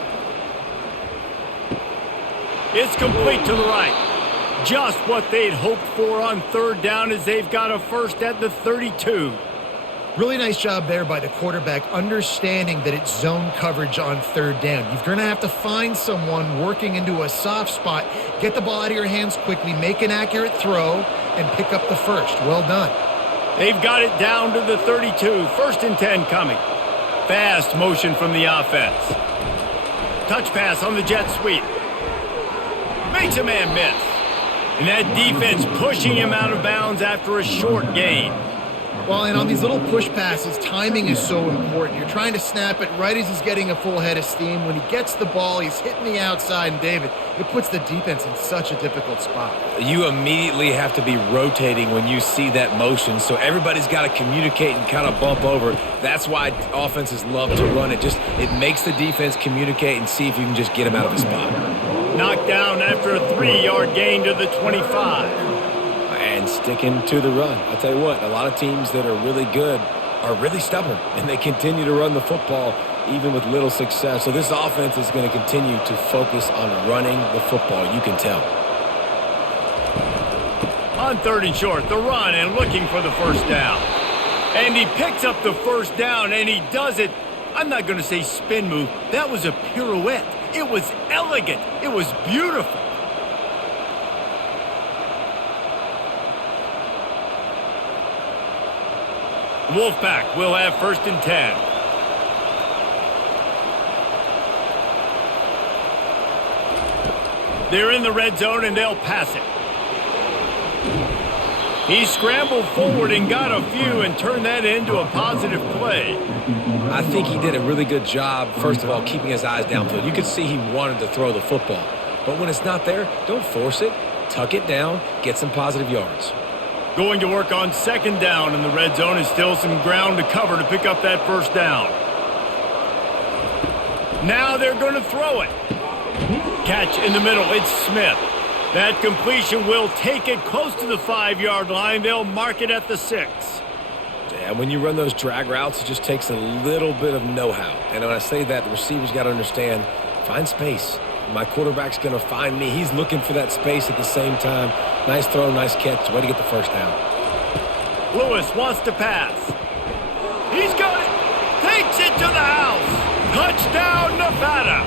It's complete to the right. Just what they'd hoped for on 3rd down as they've got a first at the 32. Really nice job there by the quarterback, understanding that it's zone coverage on 3rd down. You're going to have to find someone working into a soft spot, get the ball out of your hands quickly, make an accurate throw, and pick up the first. Well done. They've got it down to the 32. 1st and 10 coming. Fast motion from the offense. Touch pass on the jet sweep. Makes a man miss. And that defense pushing him out of bounds after a short gain. Well, and on these little push passes, timing is so important. You're trying to snap it right as he's getting a full head of steam. When he gets the ball, he's hitting the outside, and David, it puts the defense in such a difficult spot. You immediately have to be rotating when you see that motion, so everybody's got to communicate and kind of bump over. That's why offenses love to run it. It makes the defense communicate and see if you can just get him out of his spot. Knocked down after a 3-yard gain to the 25. And sticking to the run. I'll tell you what, a lot of teams that are really good are really stubborn, and they continue to run the football even with little success. So this offense is going to continue to focus on running the football. You can tell. On 3rd and short, the run and looking for the first down. And he picks up the first down, and he does it. I'm not going to say spin move. That was a pirouette. It was elegant. It was beautiful. Wolfpack will have 1st and 10. They're in the red zone, and they'll pass it. He scrambled forward and got a few and turned that into a positive play. I think he did a really good job, first of all, keeping his eyes downfield. You could see he wanted to throw the football. But when it's not there, don't force it. Tuck it down, get some positive yards. Going to work on 2nd down in the red zone is still some ground to cover to pick up that first down. Now they're going to throw it. Catch in the middle. It's Smith. That completion will take it close to the 5-yard line. They'll mark it at the 6. Yeah, when you run those drag routes, it just takes a little bit of know-how. And when I say that, the receiver's got to understand, find space. My quarterback's going to find me. He's looking for that space at the same time. Nice throw, nice catch. Way to get the first down. Lewis wants to pass. He's got it. Takes it to the house. Touchdown, Nevada.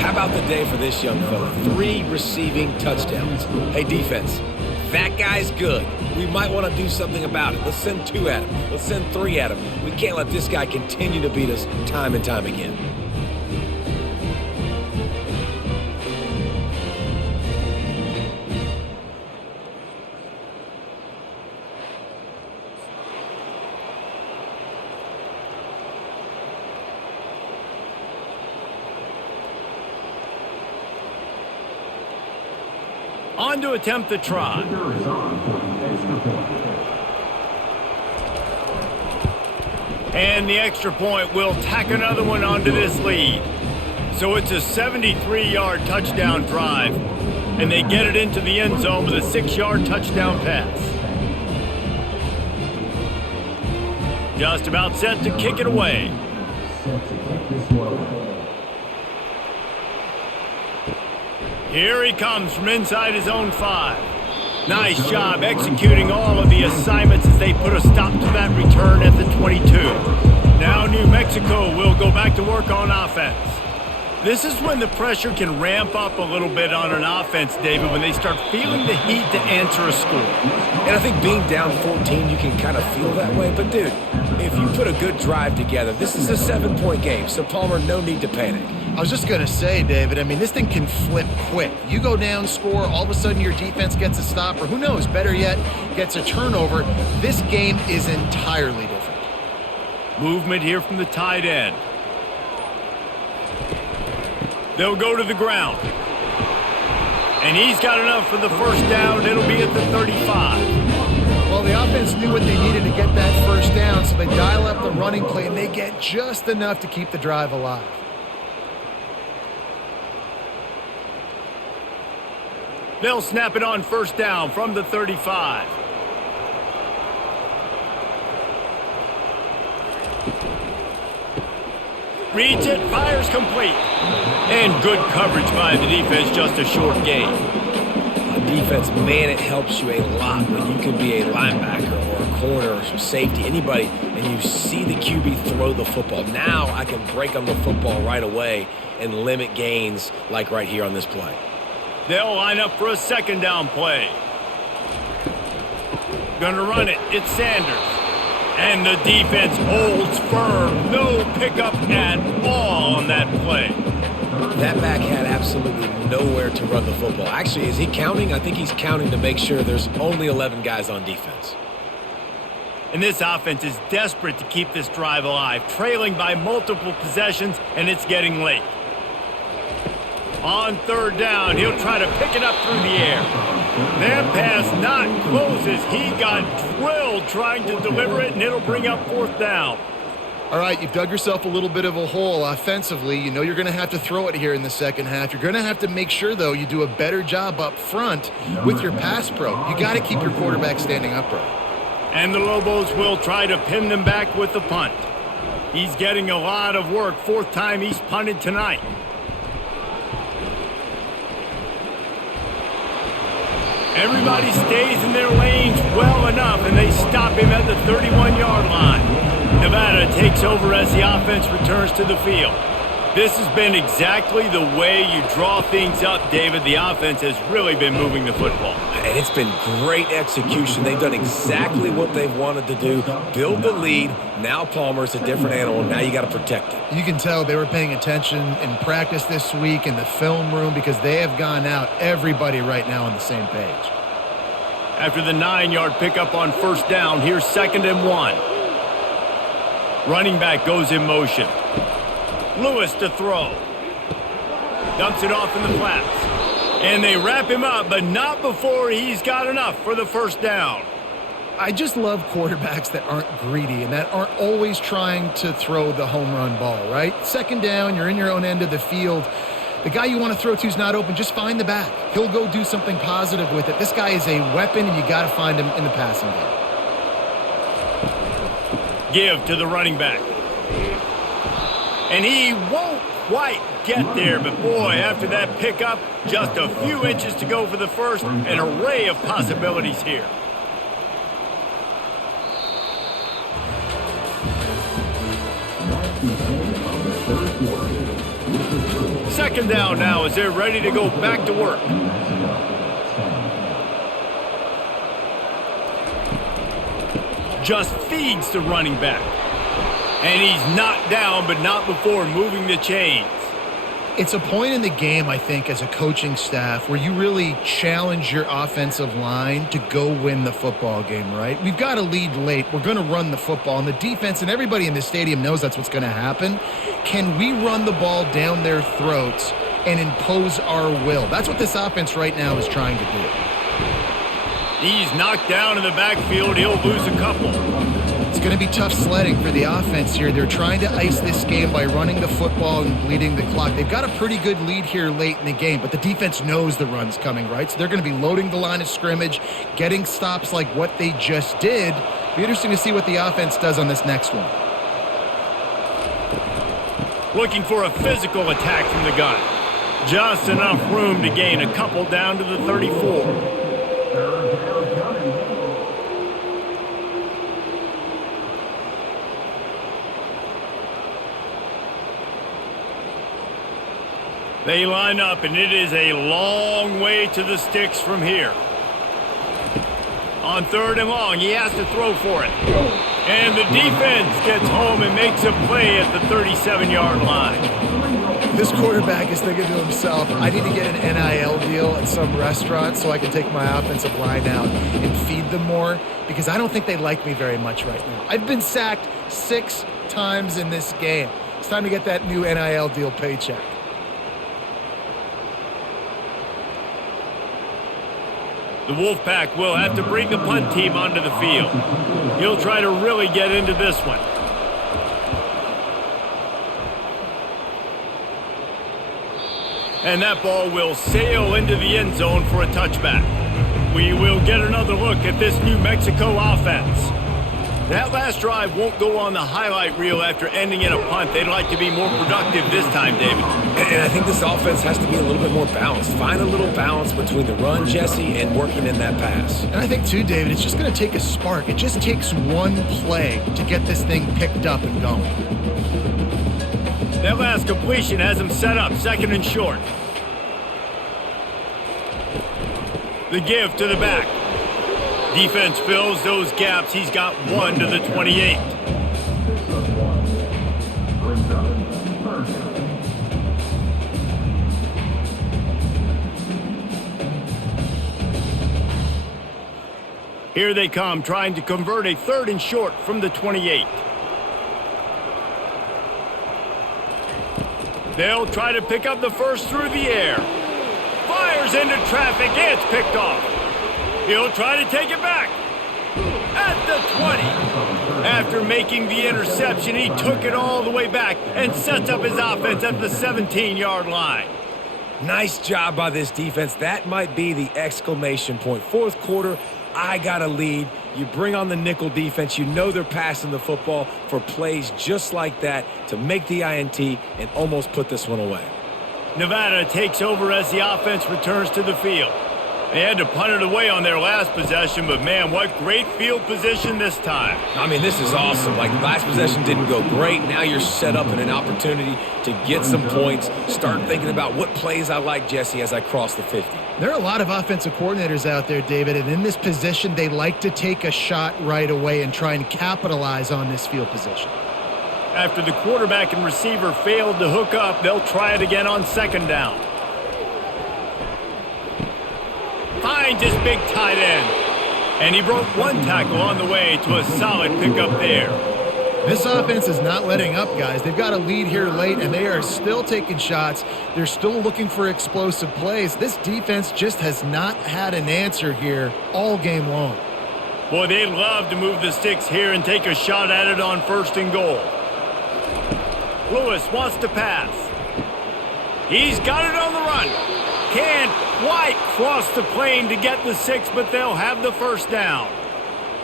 How about the day for this young fella? 3 receiving touchdowns. Hey, defense, that guy's good. We might want to do something about it. Let's send 2 at him. Let's send 3 at him. We can't let this guy continue to beat us time and time again. On to attempt the try. And the extra point will tack another one onto this lead. So it's a 73-yard touchdown drive. And they get it into the end zone with a 6-yard touchdown pass. Just about set to kick it away. Here he comes from inside his own 5. Nice job executing all of the assignments as they put a stop to that return at the 22. Now New Mexico will go back to work on offense. This is when the pressure can ramp up a little bit on an offense, David, when they start feeling the heat to answer a score. And I think being down 14, you can kind of feel that way. But, dude, if you put a good drive together, this is a 7-point game. So, Palmer, no need to panic. I was just going to say, David, I mean, this thing can flip quick. You go down, score, all of a sudden your defense gets a stop, or who knows, better yet, gets a turnover. This game is entirely different. Movement here from the tight end. They'll go to the ground. And he's got enough for the first down. It'll be at the 35. Well, the offense knew what they needed to get that first down, so they dial up the running play, and they get just enough to keep the drive alive. They'll snap it on first down from the 35. Reads it, fires complete. And good coverage by the defense, just a short gain. Defense, man, it helps you a lot when you can be a linebacker or a corner or some safety, anybody, and you see the QB throw the football. Now I can break on the football right away and limit gains like right here on this play. They'll line up for a second down play. Gonna run it. It's Sanders. And the defense holds firm. No pickup at all on that play. That back had absolutely nowhere to run the football. Actually, is he counting? I think he's counting to make sure there's only 11 guys on defense. And this offense is desperate to keep this drive alive, trailing by multiple possessions, and it's getting late. On third down, he'll try to pick it up through the air. That pass not closes. He got drilled trying to deliver it, and it'll bring up fourth down. All right, you've dug yourself a little bit of a hole offensively. You know you're going to have to throw it here in the second half. You're going to have to make sure, though, you do a better job up front with your pass pro. You got to keep your quarterback standing upright. And the Lobos will try to pin them back with the punt. He's getting a lot of work. Fourth time he's punted tonight. Everybody stays in their lanes well enough, and they stop him at the 31-yard line. Nevada takes over as the offense returns to the field. This has been exactly the way you draw things up, David. The offense has really been moving the football. And it's been great execution. They've done exactly what they've wanted to do. Build the lead. Now Palmer's a different animal. Now you got to protect it. You can tell they were paying attention in practice this week in the film room because they have gone out, everybody right now on the same page. After the 9-yard pickup on first down, here's 2nd and 1. Running back goes in motion. Lewis to throw. Dumps it off in the flats. And they wrap him up, but not before he's got enough for the first down. I just love quarterbacks that aren't greedy and that aren't always trying to throw the home run ball, right? Second down, you're in your own end of the field. The guy you want to throw to is not open. Just find the back. He'll go do something positive with it. This guy is a weapon, and you got to find him in the passing game. Give to the running back. And he won't quite get there, but boy, after that pickup, just a few inches to go for the first, an array of possibilities here. Second down now as they're ready to go back to work. Just feeds the running back. And he's knocked down, but not before moving the chains. It's a point in the game, I think, as a coaching staff where you really challenge your offensive line to go win the football game, right? We've got a lead late. We're going to run the football. And the defense and everybody in the stadium knows that's what's going to happen. Can we run the ball down their throats and impose our will? That's what this offense right now is trying to do. He's knocked down in the backfield. He'll lose a couple. It's going to be tough sledding for the offense here. They're trying to ice this game by running the football and bleeding the clock. They've got a pretty good lead here late in the game, but the defense knows the run's coming, right? So they're going to be loading the line of scrimmage, getting stops like what they just did. Be interesting to see what the offense does on this next one. Looking for a physical attack from the gun. Just enough room to gain a couple down to the 34. They line up, and it is a long way to the sticks from here. On third and long, he has to throw for it. And the defense gets home and makes a play at the 37-yard line. This quarterback is thinking to himself, I need to get an NIL deal at some restaurant so I can take my offensive line out and feed them more, because I don't think they like me very much right now. I've been sacked 6 times in this game. It's time to get that new NIL deal paycheck. The Wolfpack will have to bring the punt team onto the field. He'll try to really get into this one. And that ball will sail into the end zone for a touchback. We will get another look at this New Mexico offense. That last drive won't go on the highlight reel after ending in a punt. They'd like to be more productive this time, David. And I think this offense has to be a little bit more balanced. Find a little balance between the run, Jesse, and working in that pass. And I think, too, David, it's just going to take a spark. It just takes one play to get this thing picked up and going. That last completion has him set up, 2nd and short. The give to the back. Defense fills those gaps. He's got 1 to the 28. Here they come, trying to convert a 3rd and short from the 28. They'll try to pick up the first through the air. Fires into traffic. It's picked off. He'll try to take it back. At the 20. After making the interception, he took it all the way back and sets up his offense at the 17-yard line. Nice job by this defense. That might be the exclamation point. 4th quarter, I got a lead. You bring on the nickel defense. You know they're passing the football for plays just like that to make the INT and almost put this one away. Nevada takes over as the offense returns to the field. They had to punt it away on their last possession, but man, what great field position this time. I mean, this is awesome. Like, last possession didn't go great. Now you're set up in an opportunity to get some points. Start thinking about what plays I like, Jesse, as I cross the 50. There are a lot of offensive coordinators out there, David, and in this position, they like to take a shot right away and try and capitalize on this field position. After the quarterback and receiver failed to hook up, they'll try it again on 2nd down. Finds his big tight end. And he broke 1 tackle on the way to a solid pickup there. This offense is not letting up, guys. They've got a lead here late, and they are still taking shots. They're still looking for explosive plays. This defense just has not had an answer here all game long. Boy, they'd love to move the sticks here and take a shot at it on 1st and goal. Lewis wants to pass. He's got it on the run. Can't quite cross the plane to get the 6, but they'll have the 1st down.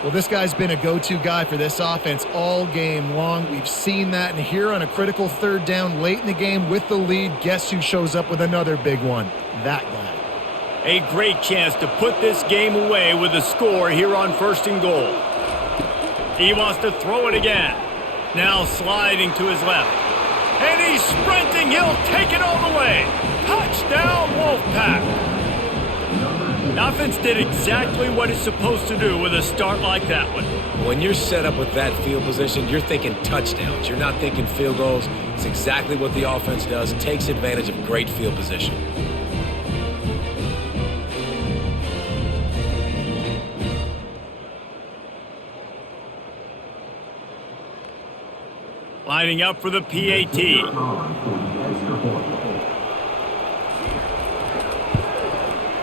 Well, this guy's been a go-to guy for this offense all game long. We've seen that, and here on a critical 3rd down late in the game with the lead, guess who shows up with another big one? That guy. A great chance to put this game away with a score here on 1st and goal. He wants to throw it again. Now sliding to his left. And he's sprinting. He'll take it all the way. Touchdown, Wolfpack. The offense did exactly what it's supposed to do with a start like that one. When you're set up with that field position, you're thinking touchdowns. You're not thinking field goals. It's exactly what the offense does. Takes advantage of great field position. Lining up for the PAT.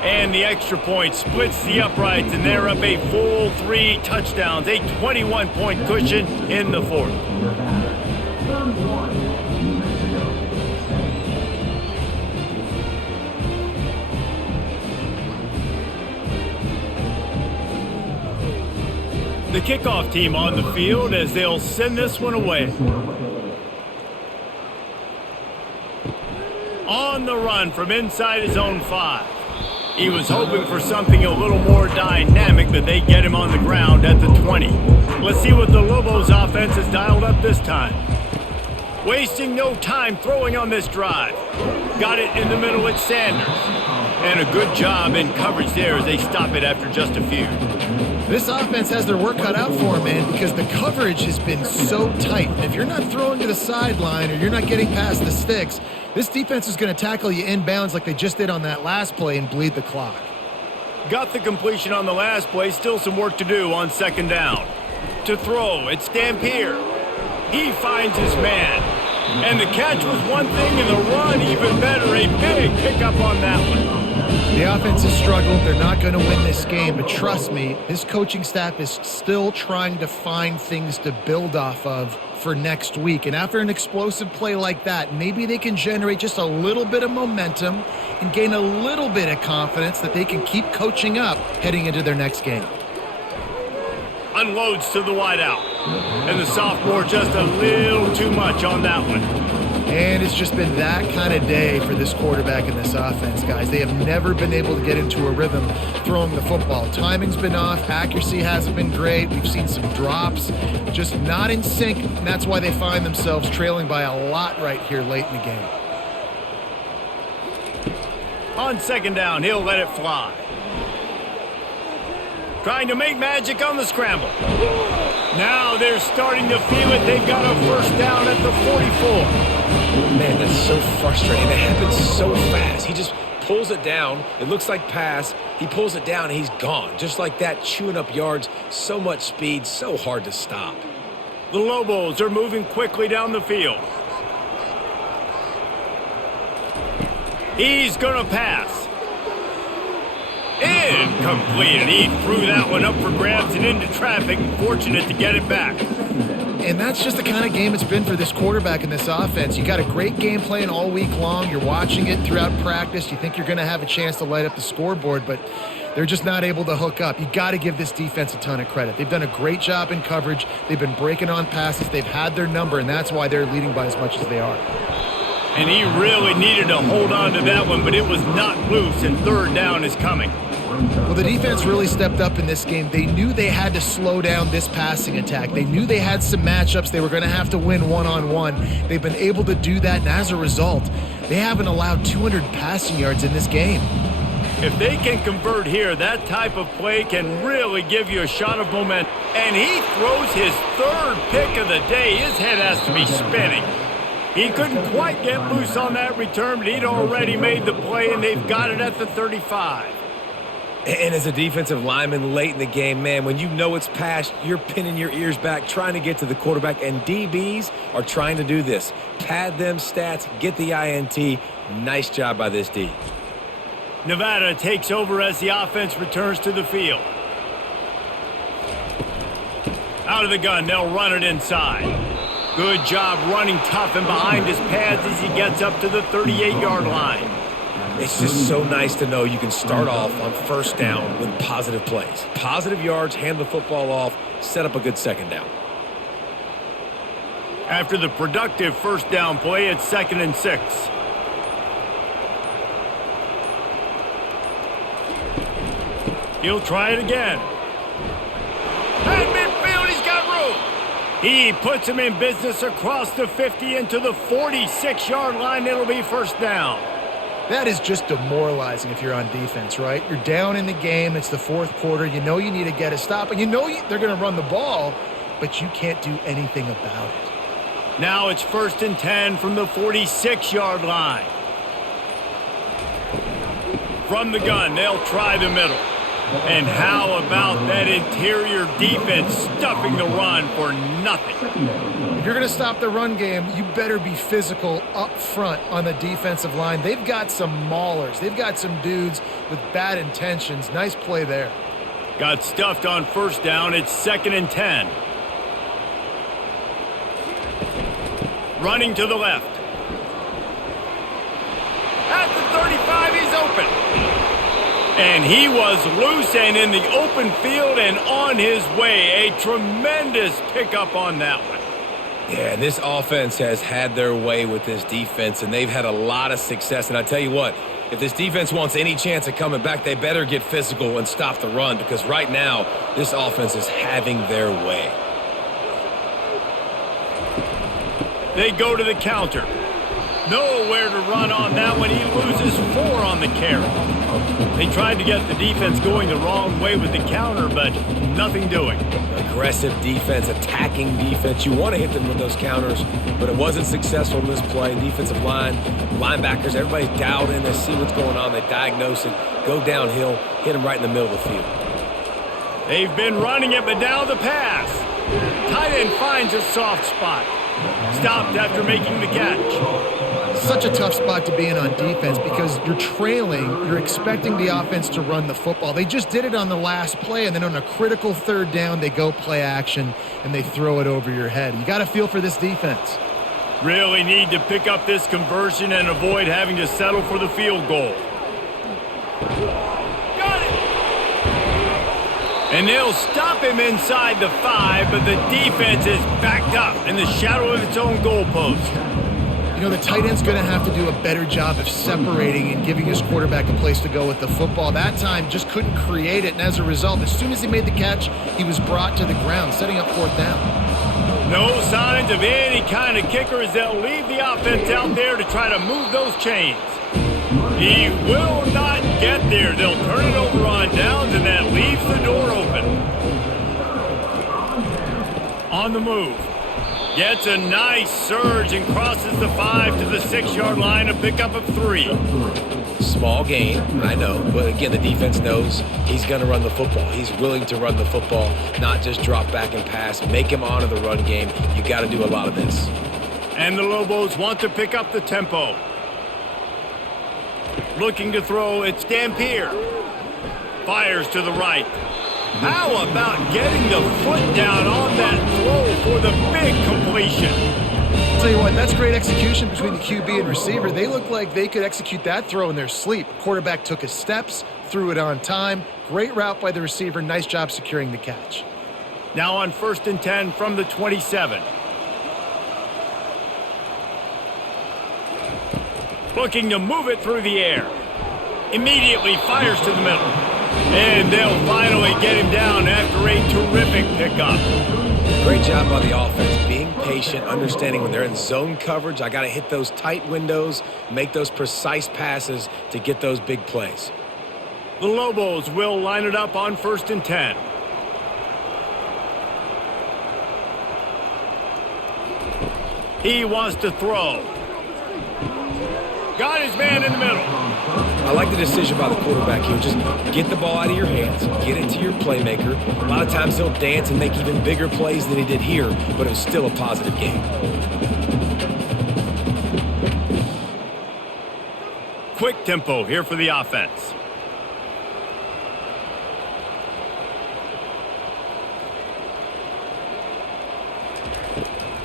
And the extra point splits the uprights, and they're up a full 3 touchdowns, a 21-point cushion in the 4th. The kickoff team on the field as they'll send this one away. On the run from inside his own 5. He was hoping for something a little more dynamic, but they get him on the ground at the 20. Let's see what the Lobos offense has dialed up this time. Wasting no time throwing on this drive. Got it in the middle with Sanders. And a good job in coverage there as they stop it after just a few. This offense has their work cut out for them, man, because the coverage has been so tight. And if you're not throwing to the sideline or you're not getting past the sticks, this defense is going to tackle you inbounds like they just did on that last play and bleed the clock. Got the completion on the last play. Still some work to do on 2nd down. To throw, it's Dampier. He finds his man. And the catch was one thing, and the run even better. A big pickup on that one. The offense has struggled. They're not going to win this game, but trust me, this coaching staff is still trying to find things to build off of for next week. And after an explosive play like that, maybe they can generate just a little bit of momentum and gain a little bit of confidence that they can keep coaching up heading into their next game. Unloads to the wideout. And the sophomore just a little too much on that one. And it's just been that kind of day for this quarterback and this offense, guys. They have never been able to get into a rhythm throwing the football. Timing's been off. Accuracy hasn't been great. We've seen some drops. Just not in sync, and that's why they find themselves trailing by a lot right here late in the game. On 2nd down, he'll let it fly. trying to make magic on the scramble. Now they're starting to feel it. They've got a first down at the 44. Man, that's so frustrating. It happens so fast. He just pulls it down. It looks like pass. He pulls it down, and he's gone. Just like that, chewing up yards. So much speed, so hard to stop. The Lobos are moving quickly down the field. He's going to pass. Incomplete. He threw that one up for grabs and into traffic. Fortunate to get it back. And that's just the kind of game it's been for this quarterback in this offense. You got a great game plan all week long. You're watching it throughout practice. You think you're going to have a chance to light up the scoreboard, but they're just not able to hook up. You got to give this defense a ton of credit. They've done a great job in coverage. They've been breaking on passes. They've had their number, and that's why they're leading by as much as they are. And he really needed to hold on to that one, but it was not loose, and third down is coming. Well, the defense really stepped up in this game. They knew they had to slow down this passing attack. They knew they had some matchups they were going to have to win one-on-one. They've been able to do that, and as a result, they haven't allowed 200 passing yards in this game. If they can convert here, that type of play can really give you a shot of momentum. And he throws his third pick of the day. His head has to be spinning. He couldn't quite get loose on that return, but he'd already made the play, and they've got it at the 35. And as a defensive lineman late in the game, man, when you know it's past, you're pinning your ears back, trying to get to the quarterback, and DBs are trying to do this. Pad them stats, get the INT. Nice job by this D. Nevada takes over as the offense returns to the field. Out of the gun, they'll run it inside. Good job running tough and behind his pads as he gets up to the 38-yard line. It's just so nice to know you can start off on first down with positive plays. Positive yards, hand the football off, set up a good second down. After the productive first down play, it's 2nd and 6. He'll try it again. At midfield, he's got room. He puts him in business across the 50 into the 46-yard line. It'll be first down. That is just demoralizing if you're on defense, right? You're down in the game. It's the fourth quarter. You know you need to get a stop, and you know they're going to run the ball, but you can't do anything about it. Now it's 1st and 10 from the 46-yard line. From the gun, they'll try the middle. And how about that interior defense stuffing the run for nothing? If you're going to stop the run game, you better be physical up front on the defensive line. They've got some maulers. They've got some dudes with bad intentions. Nice play there. Got stuffed on first down. It's 2nd and 10. Running to the left. At the 35, he's open. And he was loose and in the open field and on his way. A tremendous pickup on that one. Yeah, this offense has had their way with this defense, and they've had a lot of success. And I tell you what, if this defense wants any chance of coming back, they better get physical and stop the run, because right now, this offense is having their way. They go to the counter. Nowhere to run on that one. He loses 4 on the carry. They tried to get the defense going the wrong way with the counter, but nothing doing. Aggressive defense, attacking defense. You want to hit them with those counters, but it wasn't successful in this play. Defensive line, linebackers, everybody dialed in. They see what's going on. They diagnose it, go downhill, hit them right in the middle of the field. They've been running it, but now the pass. Tight end finds a soft spot. Stopped after making the catch. Such a tough spot to be in on defense because you're trailing. You're expecting the offense to run the football. They just did it on the last play, and then on a critical third down, they go play action, and they throw it over your head. You got to feel for this defense. Really need to pick up this conversion and avoid having to settle for the field goal. Got it! And they'll stop him inside the 5, but the defense is backed up in the shadow of its own goalpost. You know, the tight end's going to have to do a better job of separating and giving his quarterback a place to go with the football. That time just couldn't create it, and as a result, as soon as he made the catch, he was brought to the ground, setting up fourth down. No signs of any kind of kicker as they'll leave the offense out there to try to move those chains. He will not get there. They'll turn it over on downs, and that leaves the door open. On the move. Gets a nice surge and crosses the 5 to the 6-yard line, a pickup of 3. Small gain, I know, but again, the defense knows he's going to run the football. He's willing to run the football, not just drop back and pass. Make him honor the run game. You got to do a lot of this. And the Lobos want to pick up the tempo. Looking to throw, it's Dampier. Fires to the right. How about getting the foot down on that throw for the big completion? I'll tell you what, that's great execution between the QB and receiver. They look like they could execute that throw in their sleep. Quarterback took his steps, threw it on time. Great route by the receiver. Nice job securing the catch. Now on 1st and 10 from the 27. Looking to move it through the air. Immediately fires to the middle. And they'll finally get him down after a terrific pickup. Great job by the offense, being patient, understanding when they're in zone coverage, I got to hit those tight windows, make those precise passes to get those big plays. The Lobos will line it up on 1st and 10. He wants to throw. Got his man in the middle. I like the decision by the quarterback here. Just get the ball out of your hands, get it to your playmaker. A lot of times he'll dance and make even bigger plays than he did here, but it was still a positive game. Quick tempo here for the offense.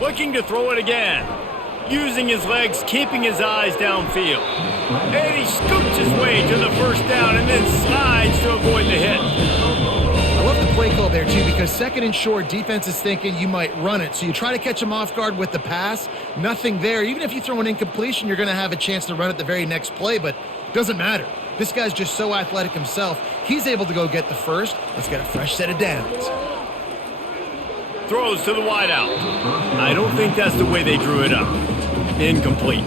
Looking to throw it again. Using his legs, keeping his eyes downfield. And he scoots his way to the 1st down and then slides to avoid the hit. I love the play call there, too, because 2nd and short, defense is thinking you might run it. So you try to catch him off guard with the pass. Nothing there. Even if you throw an incompletion, you're going to have a chance to run it the very next play, but it doesn't matter. This guy's just so athletic himself. He's able to go get the first. Let's get a fresh set of downs. Throws to the wideout. I don't think that's the way they drew it up. Incomplete.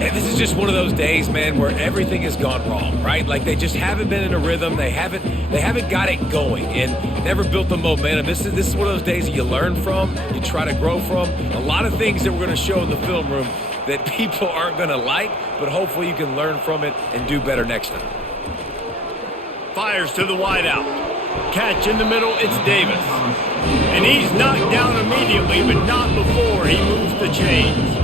And this is just one of those days, man, where everything has gone wrong, right? Like they just haven't been in a rhythm. They haven't got it going and never built the momentum. This is one of those days that you learn from, you try to grow from. A lot of things that we're going to show in the film room that people aren't going to like, but hopefully you can learn from it and do better next time. Fires to the wideout. Catch in the middle, it's Davis. And he's knocked down immediately, but not before he moves the chains.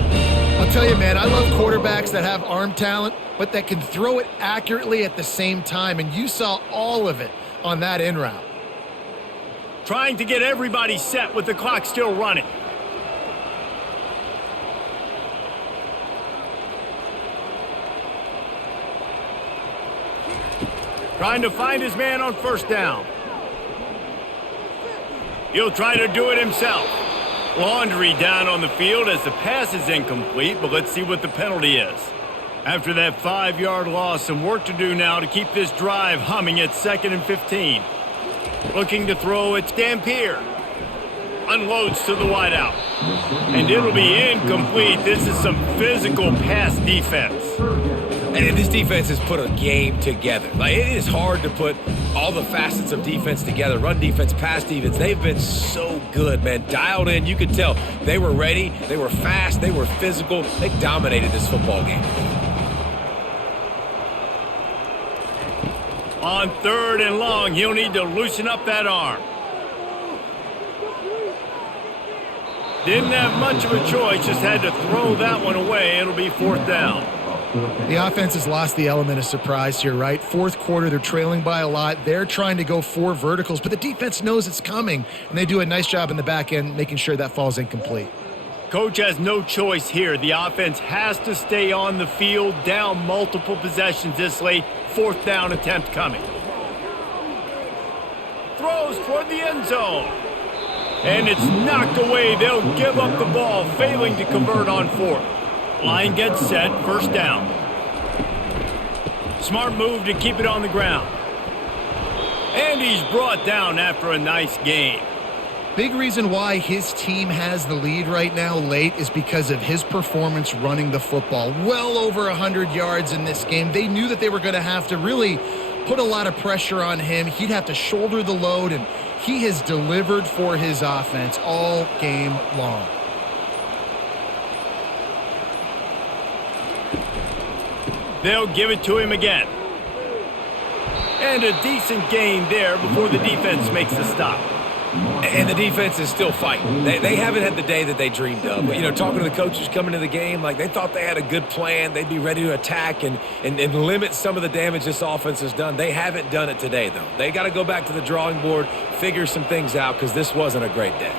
I'll tell you, man, I love quarterbacks that have arm talent, but that can throw it accurately at the same time, and you saw all of it on that in route. Trying to get everybody set with the clock still running. Trying to find his man on 1st down. He'll try to do it himself. Laundry down on the field as the pass is incomplete, but let's see what the penalty is. After that 5-yard loss, some work to do now to keep this drive humming at 2nd and 15. Looking to throw, it's Dampier. Unloads to the wideout. And it'll be incomplete. This is some physical pass defense. And this defense has put a game together. Like, it is hard to put all the facets of defense together. Run defense, pass defense. They've been so good, man. Dialed in. You could tell they were ready. They were fast. They were physical. They dominated this football game. On 3rd and long, he'll need to loosen up that arm. Didn't have much of a choice. Just had to throw that one away. It'll be 4th down. The offense has lost the element of surprise here, right? 4th quarter, they're trailing by a lot. They're trying to go 4 verticals, but the defense knows it's coming, and they do a nice job in the back end making sure that falls incomplete. Coach has no choice here. The offense has to stay on the field, down multiple possessions this late. 4th down attempt coming. Throws toward the end zone. And it's knocked away. They'll give up the ball, failing to convert on 4th. Line gets set, 1st down. Smart move to keep it on the ground. And he's brought down after a nice gain. Big reason why his team has the lead right now late is because of his performance running the football. Well over 100 yards in this game. They knew that they were going to have to really put a lot of pressure on him. He'd have to shoulder the load, and he has delivered for his offense all game long. They'll give it to him again. And a decent gain there before the defense makes the stop. And the defense is still fighting. They haven't had the day that they dreamed of. You know, talking to the coaches coming to the game, like they thought they had a good plan. They'd be ready to attack and limit some of the damage this offense has done. They haven't done it today, though. They got to go back to the drawing board, figure some things out, because this wasn't a great day.